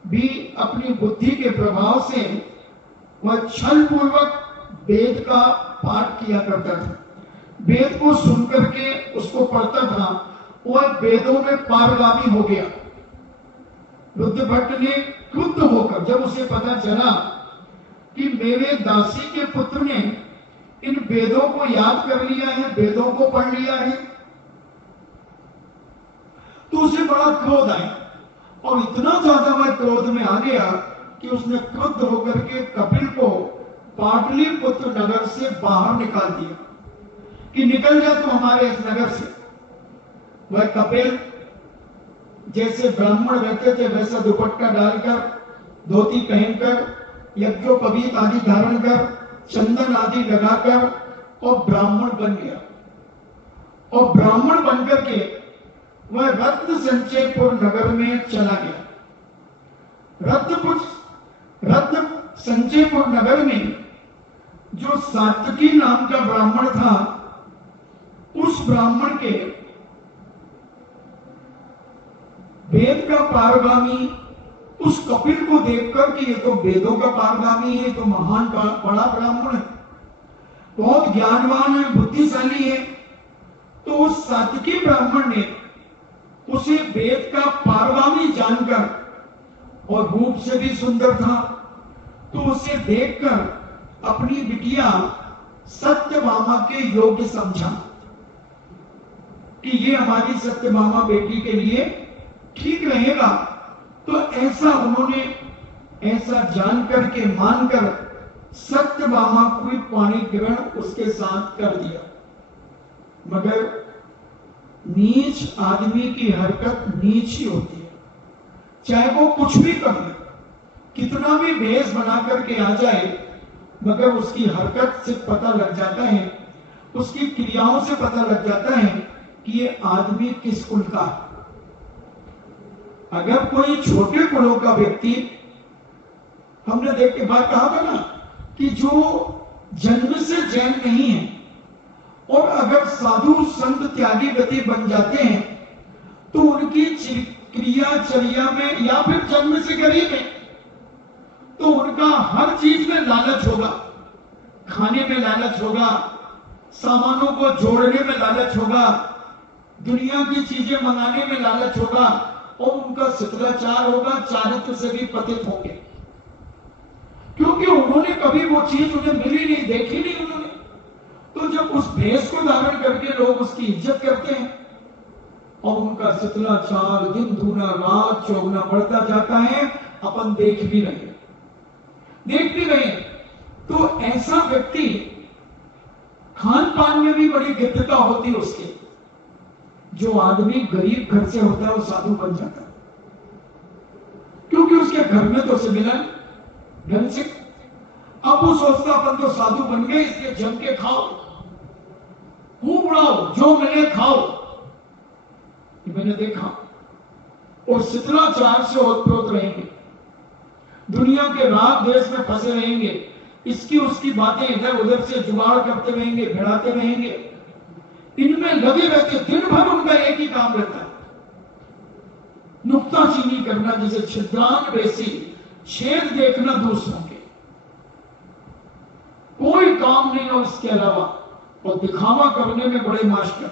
भी अपनी बुद्धि के प्रभाव से वह छल पूर्वक वेद का पाठ किया करता था। वेद को सुनकर के उसको पढ़ता था, वह वेदों में पारगामी हो गया। रुद्र भट्ट ने क्रुद्ध होकर, जब उसे पता चला कि मेरे दासी के पुत्र ने इन वेदों को याद कर लिया है, वेदों को पढ़ लिया है, तो उसे बड़ा क्रोध आया। और इतना ज्यादा वह क्रोध में आ गया कि उसने क्रुद्ध होकर के कपिल को पाटलिपुत्र नगर से बाहर निकाल दिया कि निकल जा तू हमारे इस नगर से। वह कपिल जैसे ब्राह्मण रहते थे वैसा दुपट्टा डालकर, धोती पहनकर, यज्ञोपवीत आदि धारण कर, चंदन आदि लगाकर और ब्राह्मण बन गया। और ब्राह्मण बनकर के वह रत्न संचयपुर नगर में चला गया। रत्न संचयपुर नगर में जो सात्विकी नाम का ब्राह्मण था, उस ब्राह्मण के वेद का पारगामी उस कपिल को देखकर कि ये तो वेदों का पारगामी है, तो महान बड़ा ब्राह्मण है, बहुत ज्ञानवान है, बुद्धिशाली है, तो उस सात्विकी ब्राह्मण ने उसे वेद का पारगामी जानकर, और रूप से भी सुंदर था, तो उसे देखकर अपनी बिटिया सत्यभामा के योग्य समझा कि ये हमारी सत्यभामा बेटी के लिए ठीक रहेगा। तो ऐसा उन्होंने ऐसा जानकर के मानकर सत्यभामा को पाणी ग्रहण उसके साथ कर दिया। मगर नीच आदमी की हरकत नीच ही होती है, चाहे वो कुछ भी कर ले, कितना भी भेष बना करके आ जाए, मगर उसकी हरकत से पता लग जाता है, उसकी क्रियाओं से पता लग जाता है कि ये आदमी किस कुल का है। अगर कोई छोटे कुलों का व्यक्ति, हमने देख के बात कहा था ना कि जो जन्म से जैन नहीं है और अगर साधु संत त्यागी गति बन जाते हैं, तो उनकी क्रियाचर्या में या फिर जन्म से गरीब है तो उनका हर चीज में लालच होगा, खाने में लालच होगा, सामानों को जोड़ने में लालच होगा, दुनिया की चीजें मंगाने में लालच होगा, और उनका शिष्टाचार होगा, चारित्र से भी पतित होंगे, क्योंकि उन्होंने कभी वो चीज उन्हें मिली नहीं, देखी नहीं उन्होंने। तो जब उस भेष को धारण करके लोग उसकी इज्जत करते हैं और उनका शिष्टाचार दिन दूना रात चौगुना बढ़ता जाता है, अपन देख भी रहे। तो ऐसा व्यक्ति खान पान में भी बड़ी गिद्धता होती है उसके। जो आदमी गरीब घर से होता है वो साधु बन जाता है, क्योंकि उसके घर में तो उसे मिला ढंग से। अब वो सोचता अपन तो साधु बन गए, इसलिए जम के खाओ, खूब उड़ाओ, जो मिले खाओ। मैंने देखा, और शिष्टाचार से ओतप्रोत रहेंगे। दुनिया के राग देश में फंसे रहेंगे, इसकी उसकी बातें इधर उधर से जुगाड़ करते रहेंगे, भिड़ाते रहेंगे, इनमें लगे रहते, दिन भर उनका एक ही काम रहता है, नुक्ताचीनी करना, जैसे छिद्रांग बेसी, छेद देखना दूसरों के, कोई काम नहीं हो इसके अलावा, और दिखावा करने में बड़े मास्टर,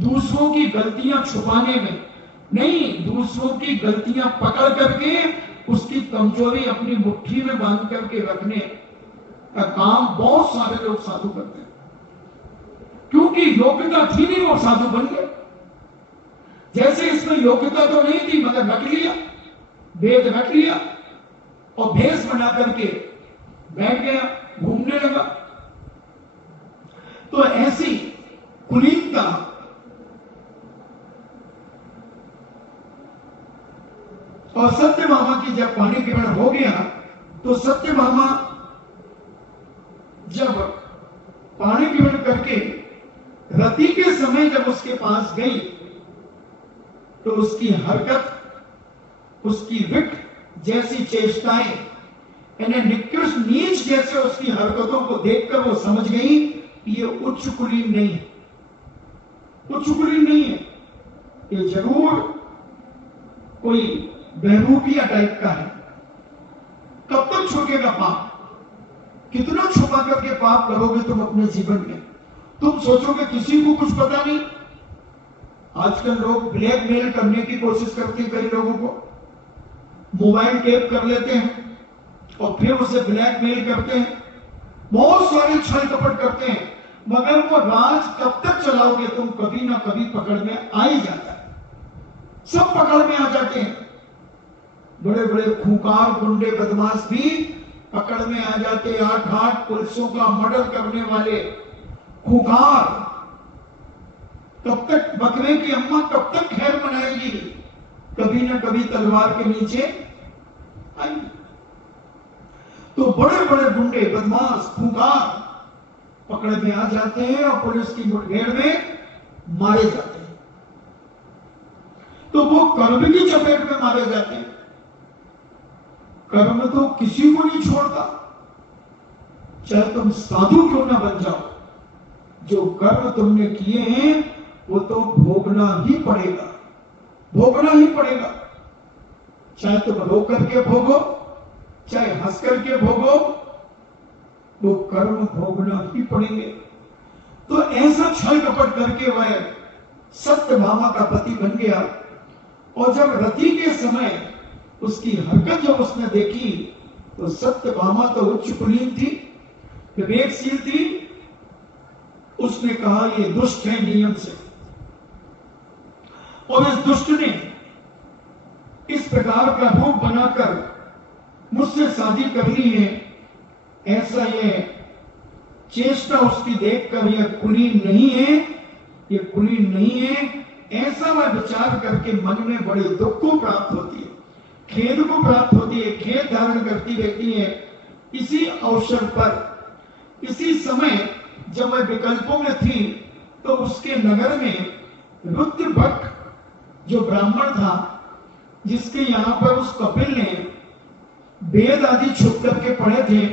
दूसरों की गलतियां छुपाने में नहीं, दूसरों की गलतियां पकड़ करके उसकी कमजोरी अपनी मुट्ठी में बांध करके रखने का काम बहुत सारे लोग साधु करते हैं, क्योंकि योग्यता थी नहीं, वो साधु बन गए। जैसे इसमें योग्यता तो नहीं थी, मगर रख लिया, वेद रख लिया और भेष बना करके बैठ गया, घूमने लगा। तो ऐसी कुलीनता और सत्यभामा की जब पानी ग्रहण हो गया, तो सत्यभामा जब पानी ग्रहण करके रति के समय जब उसके पास गई, तो उसकी हरकत, उसकी विट जैसी चेष्टाएं, यानी निकृष्ट नीच जैसे उसकी हरकतों को देखकर वो समझ गई कि ये उच्च कुलीन नहीं है, उच्च कुलीन नहीं है, ये जरूर कोई बहरूपिया टाइप का है। कब तक छुपेगा पाप? कितना छुपा करके पाप करोगे तुम अपने जीवन में? तुम सोचोगे किसी को कुछ पता नहीं। आजकल लोग ब्लैकमेल करने की कोशिश करते हैं, कई लोगों को मोबाइल टेप कर लेते हैं और फिर उसे ब्लैकमेल करते हैं, बहुत सारे छल कपट करते हैं, मगर वो राज कब तक चलाओगे तुम? कभी ना कभी पकड़ में आ ही जाता है, सब पकड़ में आ जाते हैं। बड़े बड़े खूंखार गुंडे बदमाश भी पकड़ में आ जाते हैं। 8 पुलिसों का मर्डर करने वाले खूंखार, कब तक बकरे की अम्मा कब तक खैर मनाएगी? कभी ना कभी तलवार के नीचे आएगी। तो बड़े बड़े गुंडे बदमाश खूंखार पकड़ में आ जाते हैं और पुलिस की मुठभेड़ में मारे जाते हैं। तो वो कर्म की चपेट में मारे जाते हैं। कर्म तो किसी को नहीं छोड़ता, चाहे तुम साधु क्यों ना बन जाओ, जो कर्म तुमने किए हैं वो तो भोगना ही पड़ेगा, भोगना ही पड़ेगा। चाहे तुम रो करके भोगो, चाहे हंस करके भोगो, वो कर्म भोगना ही पड़ेंगे। तो ऐसा छल कपट करके वह सत्यभामा का पति बन गया। और जब रति के समय उसकी हरकत जब उसने देखी, तो सत्यभामा तो उच्च कुलीन थी, विवेकशील थी। उसने कहा ये दुष्ट है नियम से, और इस दुष्ट ने इस प्रकार का रूप बनाकर मुझसे शादी कर ली है, ऐसा ये चेष्टा उसकी देखकर यह कुलीन नहीं है, ये कुलीन नहीं है, ऐसा वह विचार करके मन में बड़े दुख को प्राप्त होती है, खेद को प्राप्त होती है, खेद धारण करती रहती है। इसी अवसर पर, इसी समय जब वह विकल्पों में थी, तो उसके नगर में रुद्र भट्ट जो ब्राह्मण था, जिसके यहां पर उस कपिल ने वेद आदि छुप करके पढ़े थे,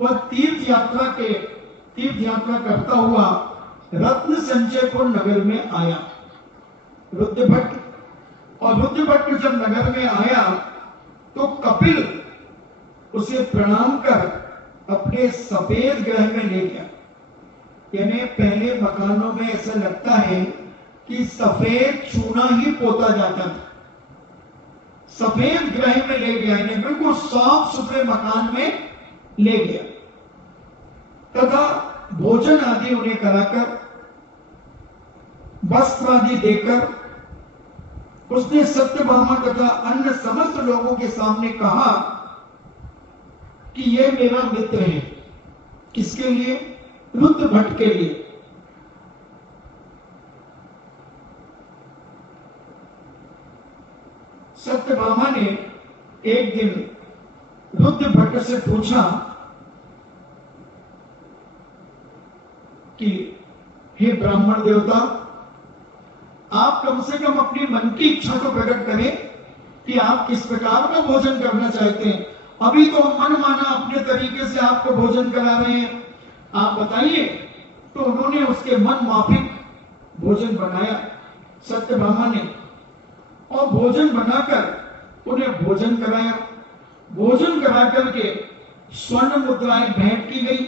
वह तीर्थ यात्रा करता हुआ रत्न संचयपुर नगर में आया, रुद्र भट्ट। और रुद्र भट्ट जब नगर में आया, तो कपिल उसे प्रणाम कर अपने सफेद ग्रह में ले गया। यानी पहले मकानों में ऐसा लगता है कि सफेद चूना ही पोता जाता था, सफेद ग्रह में ले गया, यानी बिल्कुल साफ सुथरे मकान में ले गया, तथा भोजन आदि उन्हें कराकर, वस्त्र आदि देकर उसने सत्यभामा तथा अन्य समस्त लोगों के सामने कहा कि यह मेरा मित्र है। किसके लिए? रुद्र भट्ट के लिए। सत्यभामा ने एक दिन रुद्र भट्ट से पूछा कि हे ब्राह्मण देवता, आप कम से कम अपनी मन की इच्छा तो प्रकट करें कि आप किस प्रकार का भोजन करना चाहते हैं। अभी तो मन माना अपने तरीके से आपको भोजन करा रहे हैं, आप बताइए। तो उन्होंने उसके मन माफिक भोजन बनाया सत्यभामा ने, और भोजन बनाकर उन्हें भोजन कराया। भोजन करा करके स्वर्ण मुद्राएं भेंट की गई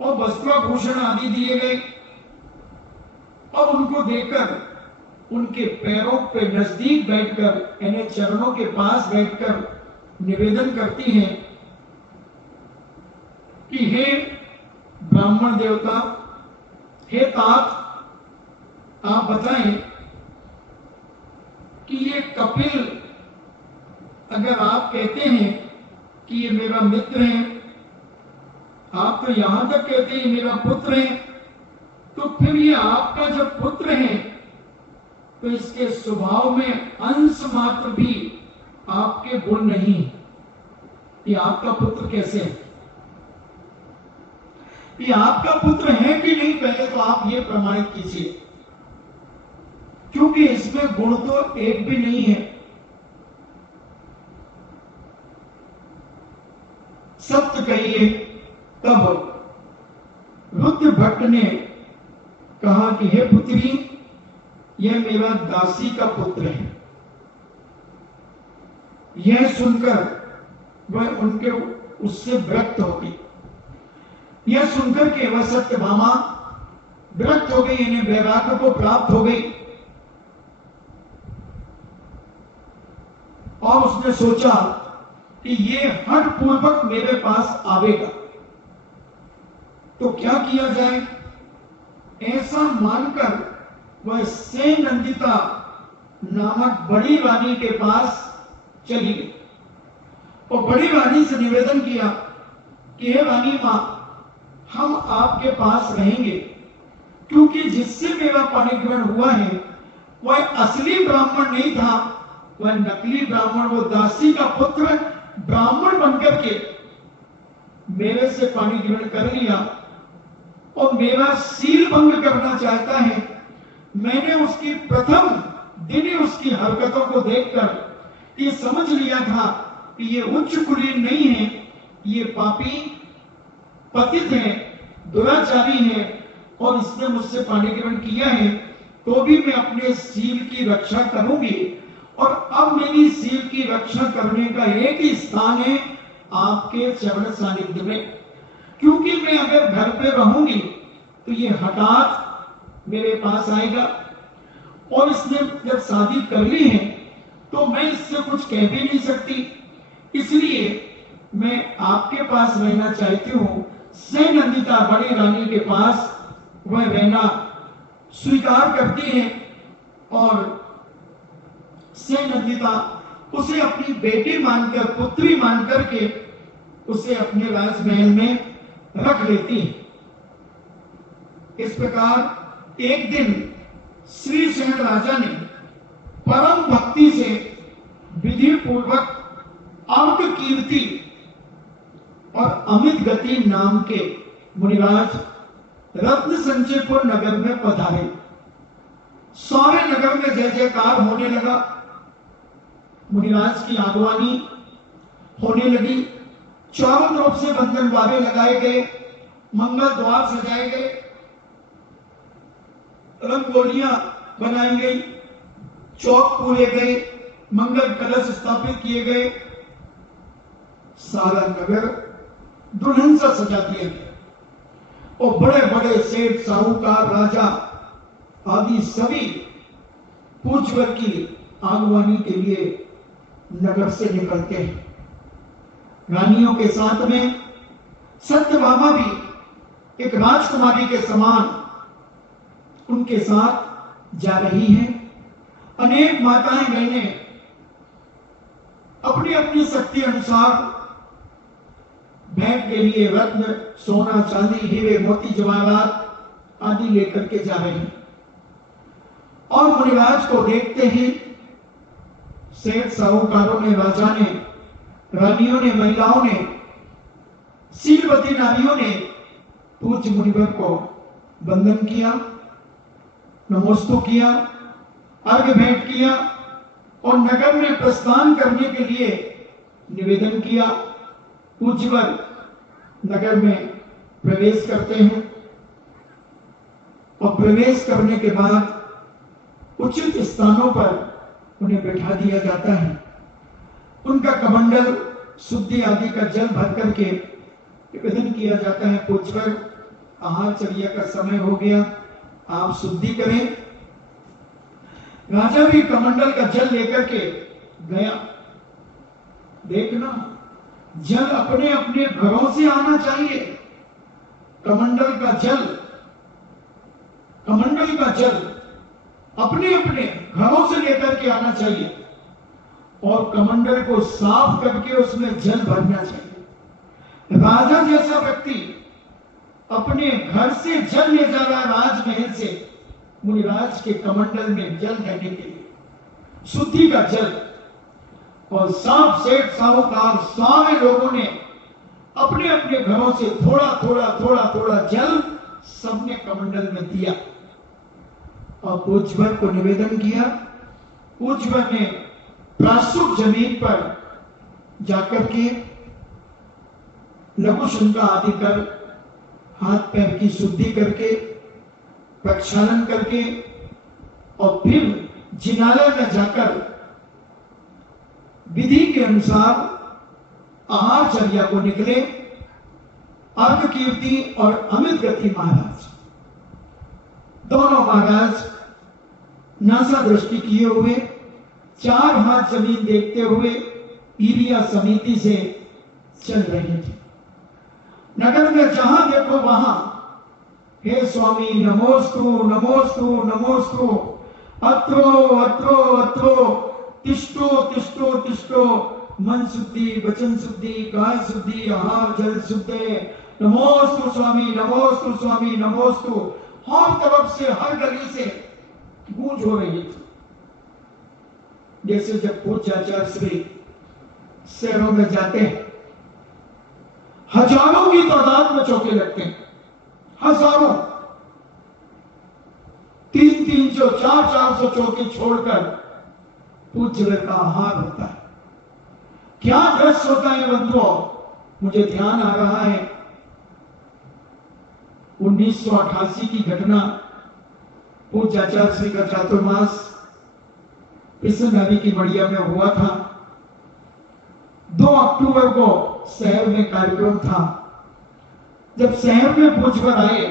और वस्त्राभूषण आदि दिए गए, और उनको देकर उनके पैरों पे नजदीक बैठकर, यानी चरणों के पास बैठकर निवेदन करती हैं कि हे ब्राह्मण देवता, हे तात, आप बताएं कि ये कपिल, अगर आप कहते हैं कि ये मेरा मित्र है, आप तो यहां तक कहते हैं मेरा पुत्र है, तो फिर ये आपका जब पुत्र है तो इसके स्वभाव में अंश मात्र भी आपके गुण नहीं, ये आपका पुत्र कैसे है? ये आपका पुत्र है कि नहीं, पहले तो आप ये प्रमाणित कीजिए, क्योंकि इसमें गुण तो एक भी नहीं है। सत्य कहिए। तब रुद्र भट्ट ने कहा कि हे पुत्री, यह मेरा दासी का पुत्र है। यह सुनकर वह उनके उससे विरक्त हो गई। यह सुनकर के वह सत्यभामा विरक्त हो गई, यानी वैराग्य को प्राप्त हो गई, और उसने सोचा कि ये हठ पूर्वक मेरे पास आवेगा, तो क्या किया जाए। ऐसा मानकर वह सेनंदिता नामक बड़ी रानी के पास चली गई और बड़ी रानी से निवेदन किया कि हे रानी मां, हम आपके पास रहेंगे, क्योंकि जिससे मेरा परिग्रहण हुआ है वह असली ब्राह्मण नहीं था, वह नकली ब्राह्मण, वो दासी का पुत्र ब्राह्मण बनकर के मेरे से पानी ग्रहण कर लिया और मेरा सील भंग करना चाहता है। मैंने उसकी प्रथम दिन ही उसकी हरकतों को देखकर ये समझ लिया था कि ये उच्च कुलीन नहीं है, ये पापी पतित है, दुराचारी है, और इसने मुझसे पानी ग्रहण किया है, तो भी मैं अपने सील की रक्षा करूंगी। और अब मेरी सील की रक्षा करने का एक ही स्थान है आपके चरण सानिध्य में, क्योंकि मैं अगर घर पे रहूंगी तो ये हठात मेरे पास आएगा, और इसने जब शादी कर ली है तो मैं इससे कुछ कह भी नहीं सकती, इसलिए मैं आपके पास रहना चाहती हूं। सेनंदिता बड़ी रानी के पास वह रहना स्वीकार करती है, और सेनंदिता उसे अपनी बेटी मानकर, पुत्री मानकर के उसे अपने राजमहल में रख लेती है। इस प्रकार एक दिन श्रीसेन राजा ने परम भक्ति से विधि पूर्वक अंक कीर्ति और अमित गति नाम के मुनिराज रत्न संचयपुर नगर में पधारे। सारे नगर में जय जयकार होने लगा, मुनिराज की आगवानी होने लगी, चारों तरफ से बंधन बारे लगाए गए, मंगल द्वार सजाए गए, रंगोलियां बनाई गई, चौक पूरे गए, मंगल कलश स्थापित किए गए, सारा नगर दुल्हन सा सजा दिया गया, और बड़े बड़े सेठ, साहूकार, राजा आदि सभी पूजवर की आगवानी के लिए नगर से निकलते हैं। रानियों के साथ में सत्यभामा भी एक राजकुमारी के समान उनके साथ जा रही हैं। अनेक माताएं बहनें अपनी अपनी शक्ति अनुसार भेंट के लिए रत्न, सोना, चांदी, हीरे, मोती, जवाहरात आदि लेकर के जा रही हैं। और मुनिराज को देखते ही सेठ, साहूकारों ने, राजा ने, रानियों ने, महिलाओं ने, शीलवती नारियों ने पूज्य मुनिवर को वंदन किया, नमोस्तु किया, अर्घ्य भेंट किया, और नगर में प्रस्थान करने के लिए निवेदन किया। पूज्यवर नगर में प्रवेश करते हैं और प्रवेश करने के बाद उचित स्थानों पर उन्हें बैठा दिया जाता है। उनका कमंडल शुद्धि आदि का जल भर करके निवेदन किया जाता है, पूज्यवर आहार चर्या का समय हो गया, आप शुद्धि करें। राजा भी कमंडल का जल लेकर के गया। देखना, जल अपने अपने घरों से आना चाहिए। कमंडल का जल अपने अपने घरों से लेकर के आना चाहिए और कमंडल को साफ करके उसमें जल भरना चाहिए। राजा जैसा व्यक्ति अपने घर से जल ले जा रहा है राजमहल से मुनिराज के कमंडल में जल देने के लिए, शुद्धि का जल। और सब सेठ साहूकार सारे लोगों ने अपने अपने घरों से थोड़ा थोड़ा जल सबने कमंडल में दिया और पूज्यवर को निवेदन किया। पूज्यवर ने प्राशुभ जमीन पर जाकर के लघु शंका आदि कर हाथ पैर की शुद्धि करके प्रक्षालन करके और फिर जिनालय में जाकर विधि के अनुसार आहारचर्या को निकले। अर्घ कीर्ति और अमित गति महाराज दोनों महाराज नासा दृष्टि किए हुए 4 हाथ जमीन देखते हुए ईरिया समिति से चल रहे थे। नगर में जहां देखो वहां हे स्वामी नमोस्तु नमोस्तु नमोस्तु, अत्रो अत्रो अत्रो, तिष्ठो तिष्ठो तिष्ठो, मन शुद्धि वचन शुद्धि काय शुद्धि आहार जल शुद्धि, नमोस्तु स्वामी नमोस्तु स्वामी नमोस्तु। हर तरफ से हर गली से गूंज हो रही थी। जैसे जब पूज्य आचार्य श्री शहरों में जाते हैं, हजारों की तादाद में चौके लगते हैं, हजारों, 300-300 400 चौके छोड़कर पूज्य का आहार होता है। क्या दृश्य होता है बंधुओं, मुझे ध्यान आ रहा है 1988 की घटना। पूज्य आचार्य श्री का चातुर्मास कृष्ण नदी की मड़िया में हुआ था। 2 अक्टूबर को शहर में कार्यक्रम था। जब शहर में पूज्यवर आए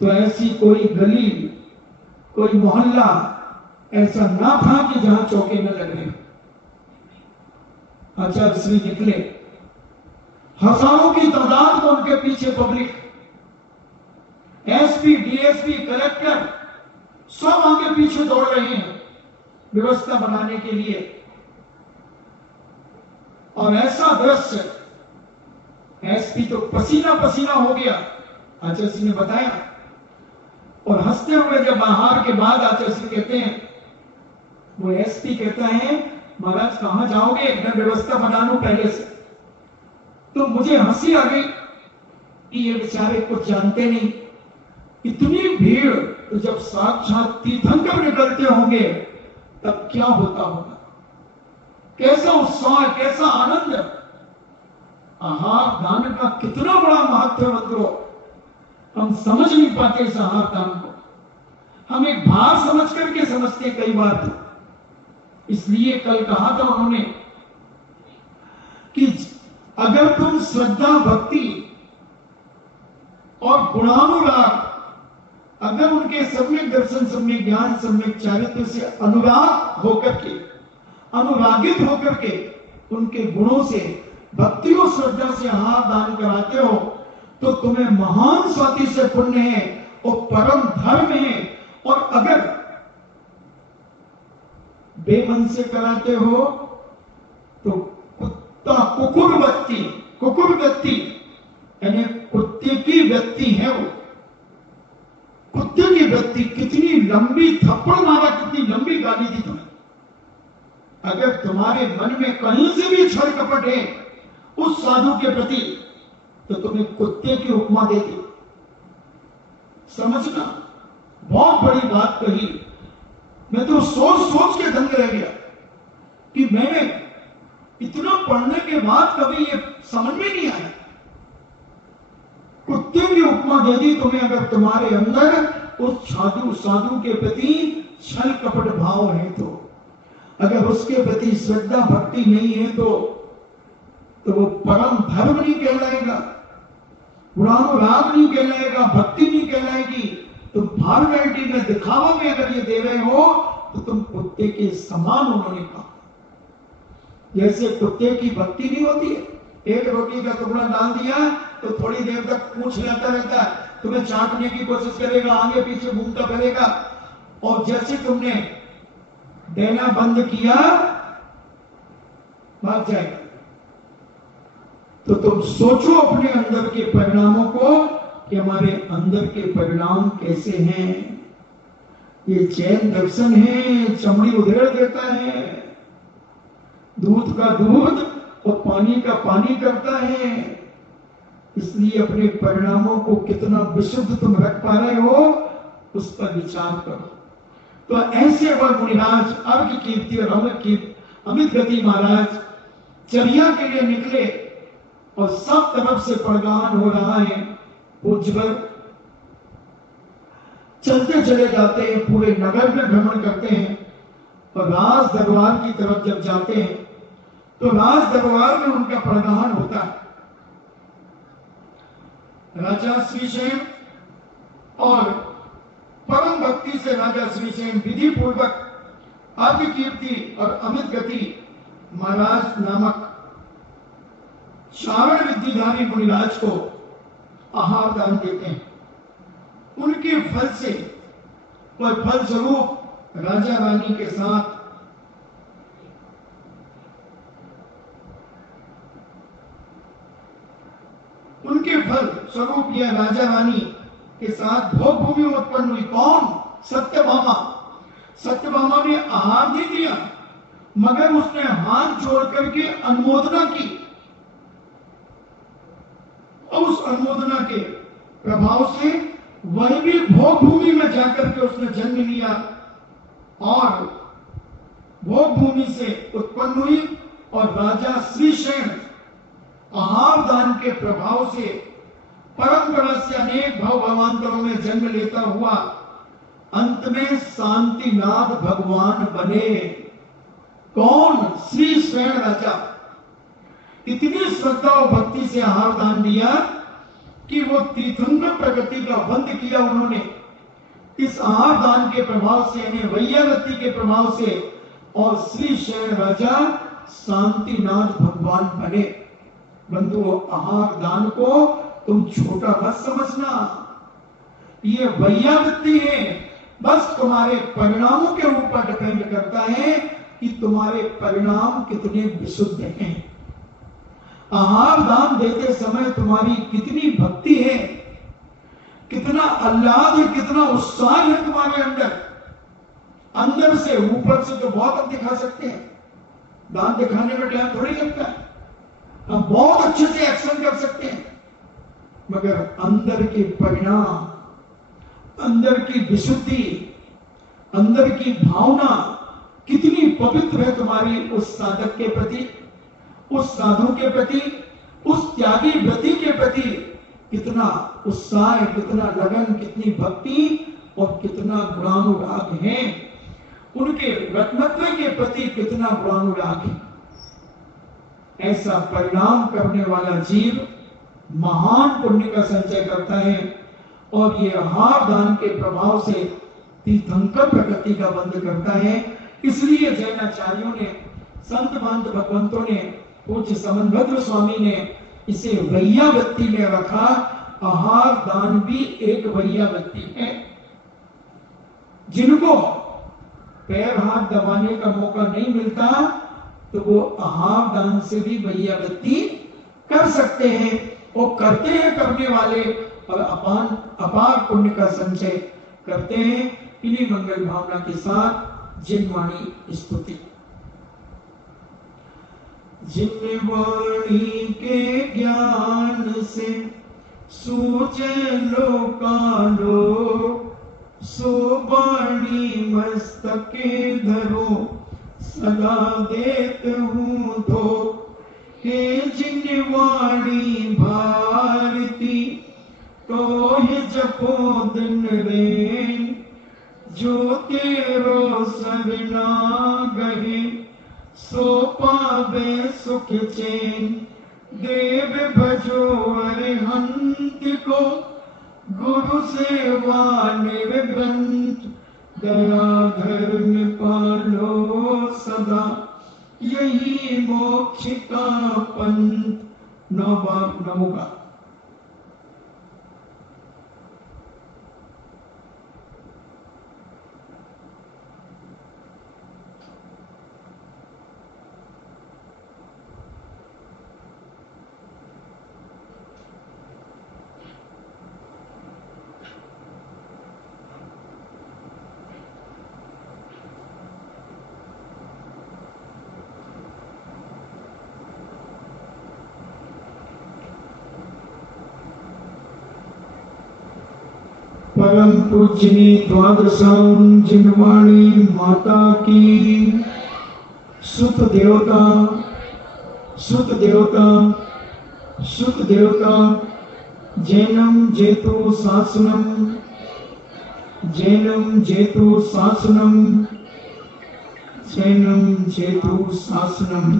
तो ऐसी कोई गली कोई मोहल्ला ऐसा ना था कि जहां चौके न लगे। आचार्य श्री निकले, हजारों की तादाद में उनके पीछे पब्लिक, एसपी डीएसपी कलेक्टर सब आगे पीछे दौड़ रहे हैं व्यवस्था बनाने के लिए। और ऐसा दृश्य, एसपी तो पसीना पसीना हो गया, आचार्य श्री ने बताया। और हंसते हुए जब आहार के बाद आचार्य श्री कहते हैं, वो एसपी कहता है महाराज कहां जाओगे, मैं व्यवस्था बना लूं पहले से। तो मुझे हंसी आ गई कि ये बेचारे कुछ जानते नहीं, इतनी भीड़, तो जब साक्षात तीर्थंकर निकलते होंगे तब क्या होता होगा, कैसा उत्साह, कैसा आनंद। आहार दान का कितना बड़ा महत्व है बंधुओं, हम समझ नहीं पाते इस आहार दान को। हम एक भार समझ करके समझते कई बार तो। इसलिए कल कहा था उन्होंने कि अगर तुम श्रद्धा भक्ति और गुणानुराग, अगर उनके सम्यक दर्शन सम्यक ज्ञान सम्यक चारित्र से अनुराग होकर के, अनुरागित होकर के उनके गुणों से भक्ति और श्रद्धा से आहार दान कराते हो तो तुम्हें महान स्वाति से पुण्य है और परम धर्म है। और अगर बेमन से कराते हो तो कुत्ता कुकुर व्यक्ति यानी कुत्ते की व्यक्ति है वो। कुत्ते की व्यक्ति कितनी लंबी थप्पड़ मारा, कितनी लंबी गाली दी तुम्हें। अगर तुम्हारे मन में कहीं से भी छल कपट है उस साधु के प्रति तो तुम्हें कुत्ते की उपमा दे दी। समझना, बहुत बड़ी बात कही। मैं तो सोच सोच के दंग रह गया कि मैंने इतना पढ़ने के बाद कभी ये समझ में नहीं आया। कुत्ते की उपमा दे दी तुम्हें, अगर तुम्हारे अंदर उस साधु के प्रति छल कपट भाव है तो, अगर उसके प्रति श्रद्धा भक्ति नहीं है तो वो परम धर्म नहीं कहलाएगा, पुरानुराग नहीं कहलाएगा, भक्ति नहीं कहलाएगी। तुम फॉर्मेलिटी में, दिखावा में अगर ये दे रहे हो तो तुम कुत्ते के समान, उन्होंने कहा। जैसे कुत्ते की भक्ति नहीं होती है, एक रोटी का टुकड़ा डाल दिया तो थोड़ी देर तक पूंछ हिलाता रहता है, तुम्हें चाटने की कोशिश करेगा, आगे पीछे घूमता फिरेगा, और जैसे तुमने देना बंद किया भाग जाएगा। तो तुम सोचो अपने अंदर के परिणामों को कि हमारे अंदर के परिणाम कैसे हैं। ये चैन दर्शन है, चमड़ी उधेड़ देता है, दूध का दूध और पानी का पानी करता है। इसलिए अपने परिणामों को कितना विशुद्ध तुम रख पा रहे हो उस पर विचार करो। तो ऐसे वह मुनिराज अर्घ कीर्ति और अमित गति महाराज चर्या के लिए निकले और सब तरफ से प्रगान हो रहा है। उज्जवल चलते चले जाते हैं, पूरे नगर में भ्रमण करते हैं और राज दरबार की तरफ जब जाते हैं तो राज दरबार में उनका प्रगान होता है। राजा श्रीसेन और परम भक्ति से राजा श्रीसेन विधि पूर्वक अर्घ कीर्ति और अमित गति महाराज नामक श्रावण विद्याधारी मुनिराज को आहार दान देते हैं। उनके फल से और फल स्वरूप राजा रानी के साथ उनके फल स्वरूप यह राजा रानी के साथ भोग भूमि उत्पन्न हुई। कौन? सत्यभामा। सत्यभामा ने आहार नहीं दिया मगर उसने हाथ जोड़ करके अनुमोदना की और उस अनुमोदना के प्रभाव से वह भी भोग भूमि में जाकर के उसने जन्म लिया और भोग भूमि से उत्पन्न हुई। और राजा श्रीसेन आहार दान के प्रभाव से परंपरा से अनेक भाव भावांतरों में जन्म लेता हुआ अंत में शांतिनाथ भगवान बने। कौन? श्रीसेन राजा। इतनी श्रद्धा और भक्ति से आहार दान दिया कि वो तीर्थंकर प्रगति का बंद किया उन्होंने। इस आहार दान के प्रभाव से, यानी वैयागति के प्रभाव से, और श्रीसेन राजा शांतिनाथ भगवान बने। बंधु, आहार दान को तुम छोटा मत समझना, ये वैयागति है। बस तुम्हारे परिणामों के ऊपर डिपेंड करता है कि तुम्हारे परिणाम कितने विशुद्ध हैं। आहार दान देते समय तुम्हारी कितनी भक्ति है, कितना आह्लाद है, कितना उत्साह है तुम्हारे अंदर। अंदर से, ऊपर से तो बहुत हम दिखा सकते हैं, दान दिखाने में टाइम थोड़ी लगता है, हम बहुत अच्छे से एक्शन कर सकते हैं, मगर अंदर के परिणाम, अंदर की विशुद्धि, अंदर की भावना कितनी पवित्र है तुम्हारी उस साधक के प्रति, उस साधु के प्रति, उस त्यागी व्रती के प्रति कितना उत्साह, कितना लगन, कितनी भक्ति और कितना गुणानुराग है। उनके रत्नत्व के प्रति कितना गुणानुराग है। ऐसा परिणाम करने वाला जीव महान पुण्य का संचय करता है और ये आहार दान के प्रभाव से तीर्थंकर प्रगति का बंद करता है। इसलिए जैनाचार्यों ने, संत महंत भगवंतों ने, पूज्य समनभद्र स्वामी ने इसे वैयागति में रखा। आहार दान भी एक वैयागति है। जिनको पैर हाथ दबाने का मौका नहीं मिलता तो वो आहार दान से भी वैयागति कर सकते हैं। वो करते हैं करने वाले और अपार पुण्य का संचय करते हैं। इन्हीं मंगल भावना के साथ जिनवाणी स्तुति। जिनवाणी के ज्ञान से सूझे लोकालो, सोबाणी मस्तके धरो सदा देत हूँ तो हे जिनवाणी भारती तो हे जपो दिन रे जो तेरो सरना गहे सो पावे सुख चैन देव भजो अरिहंत को गुरु सेवा निर्ग्रंथ दया धर्म पालो सदा यही मोक्ष का पंथ। नवोगा परम पूजनी द्वादशाम जिनवाणी माता की सुत देवता सुत देवता सुत देवता जैनम जेतु शासनम जैनम जेतु शासनम जैनम जेतु शासनम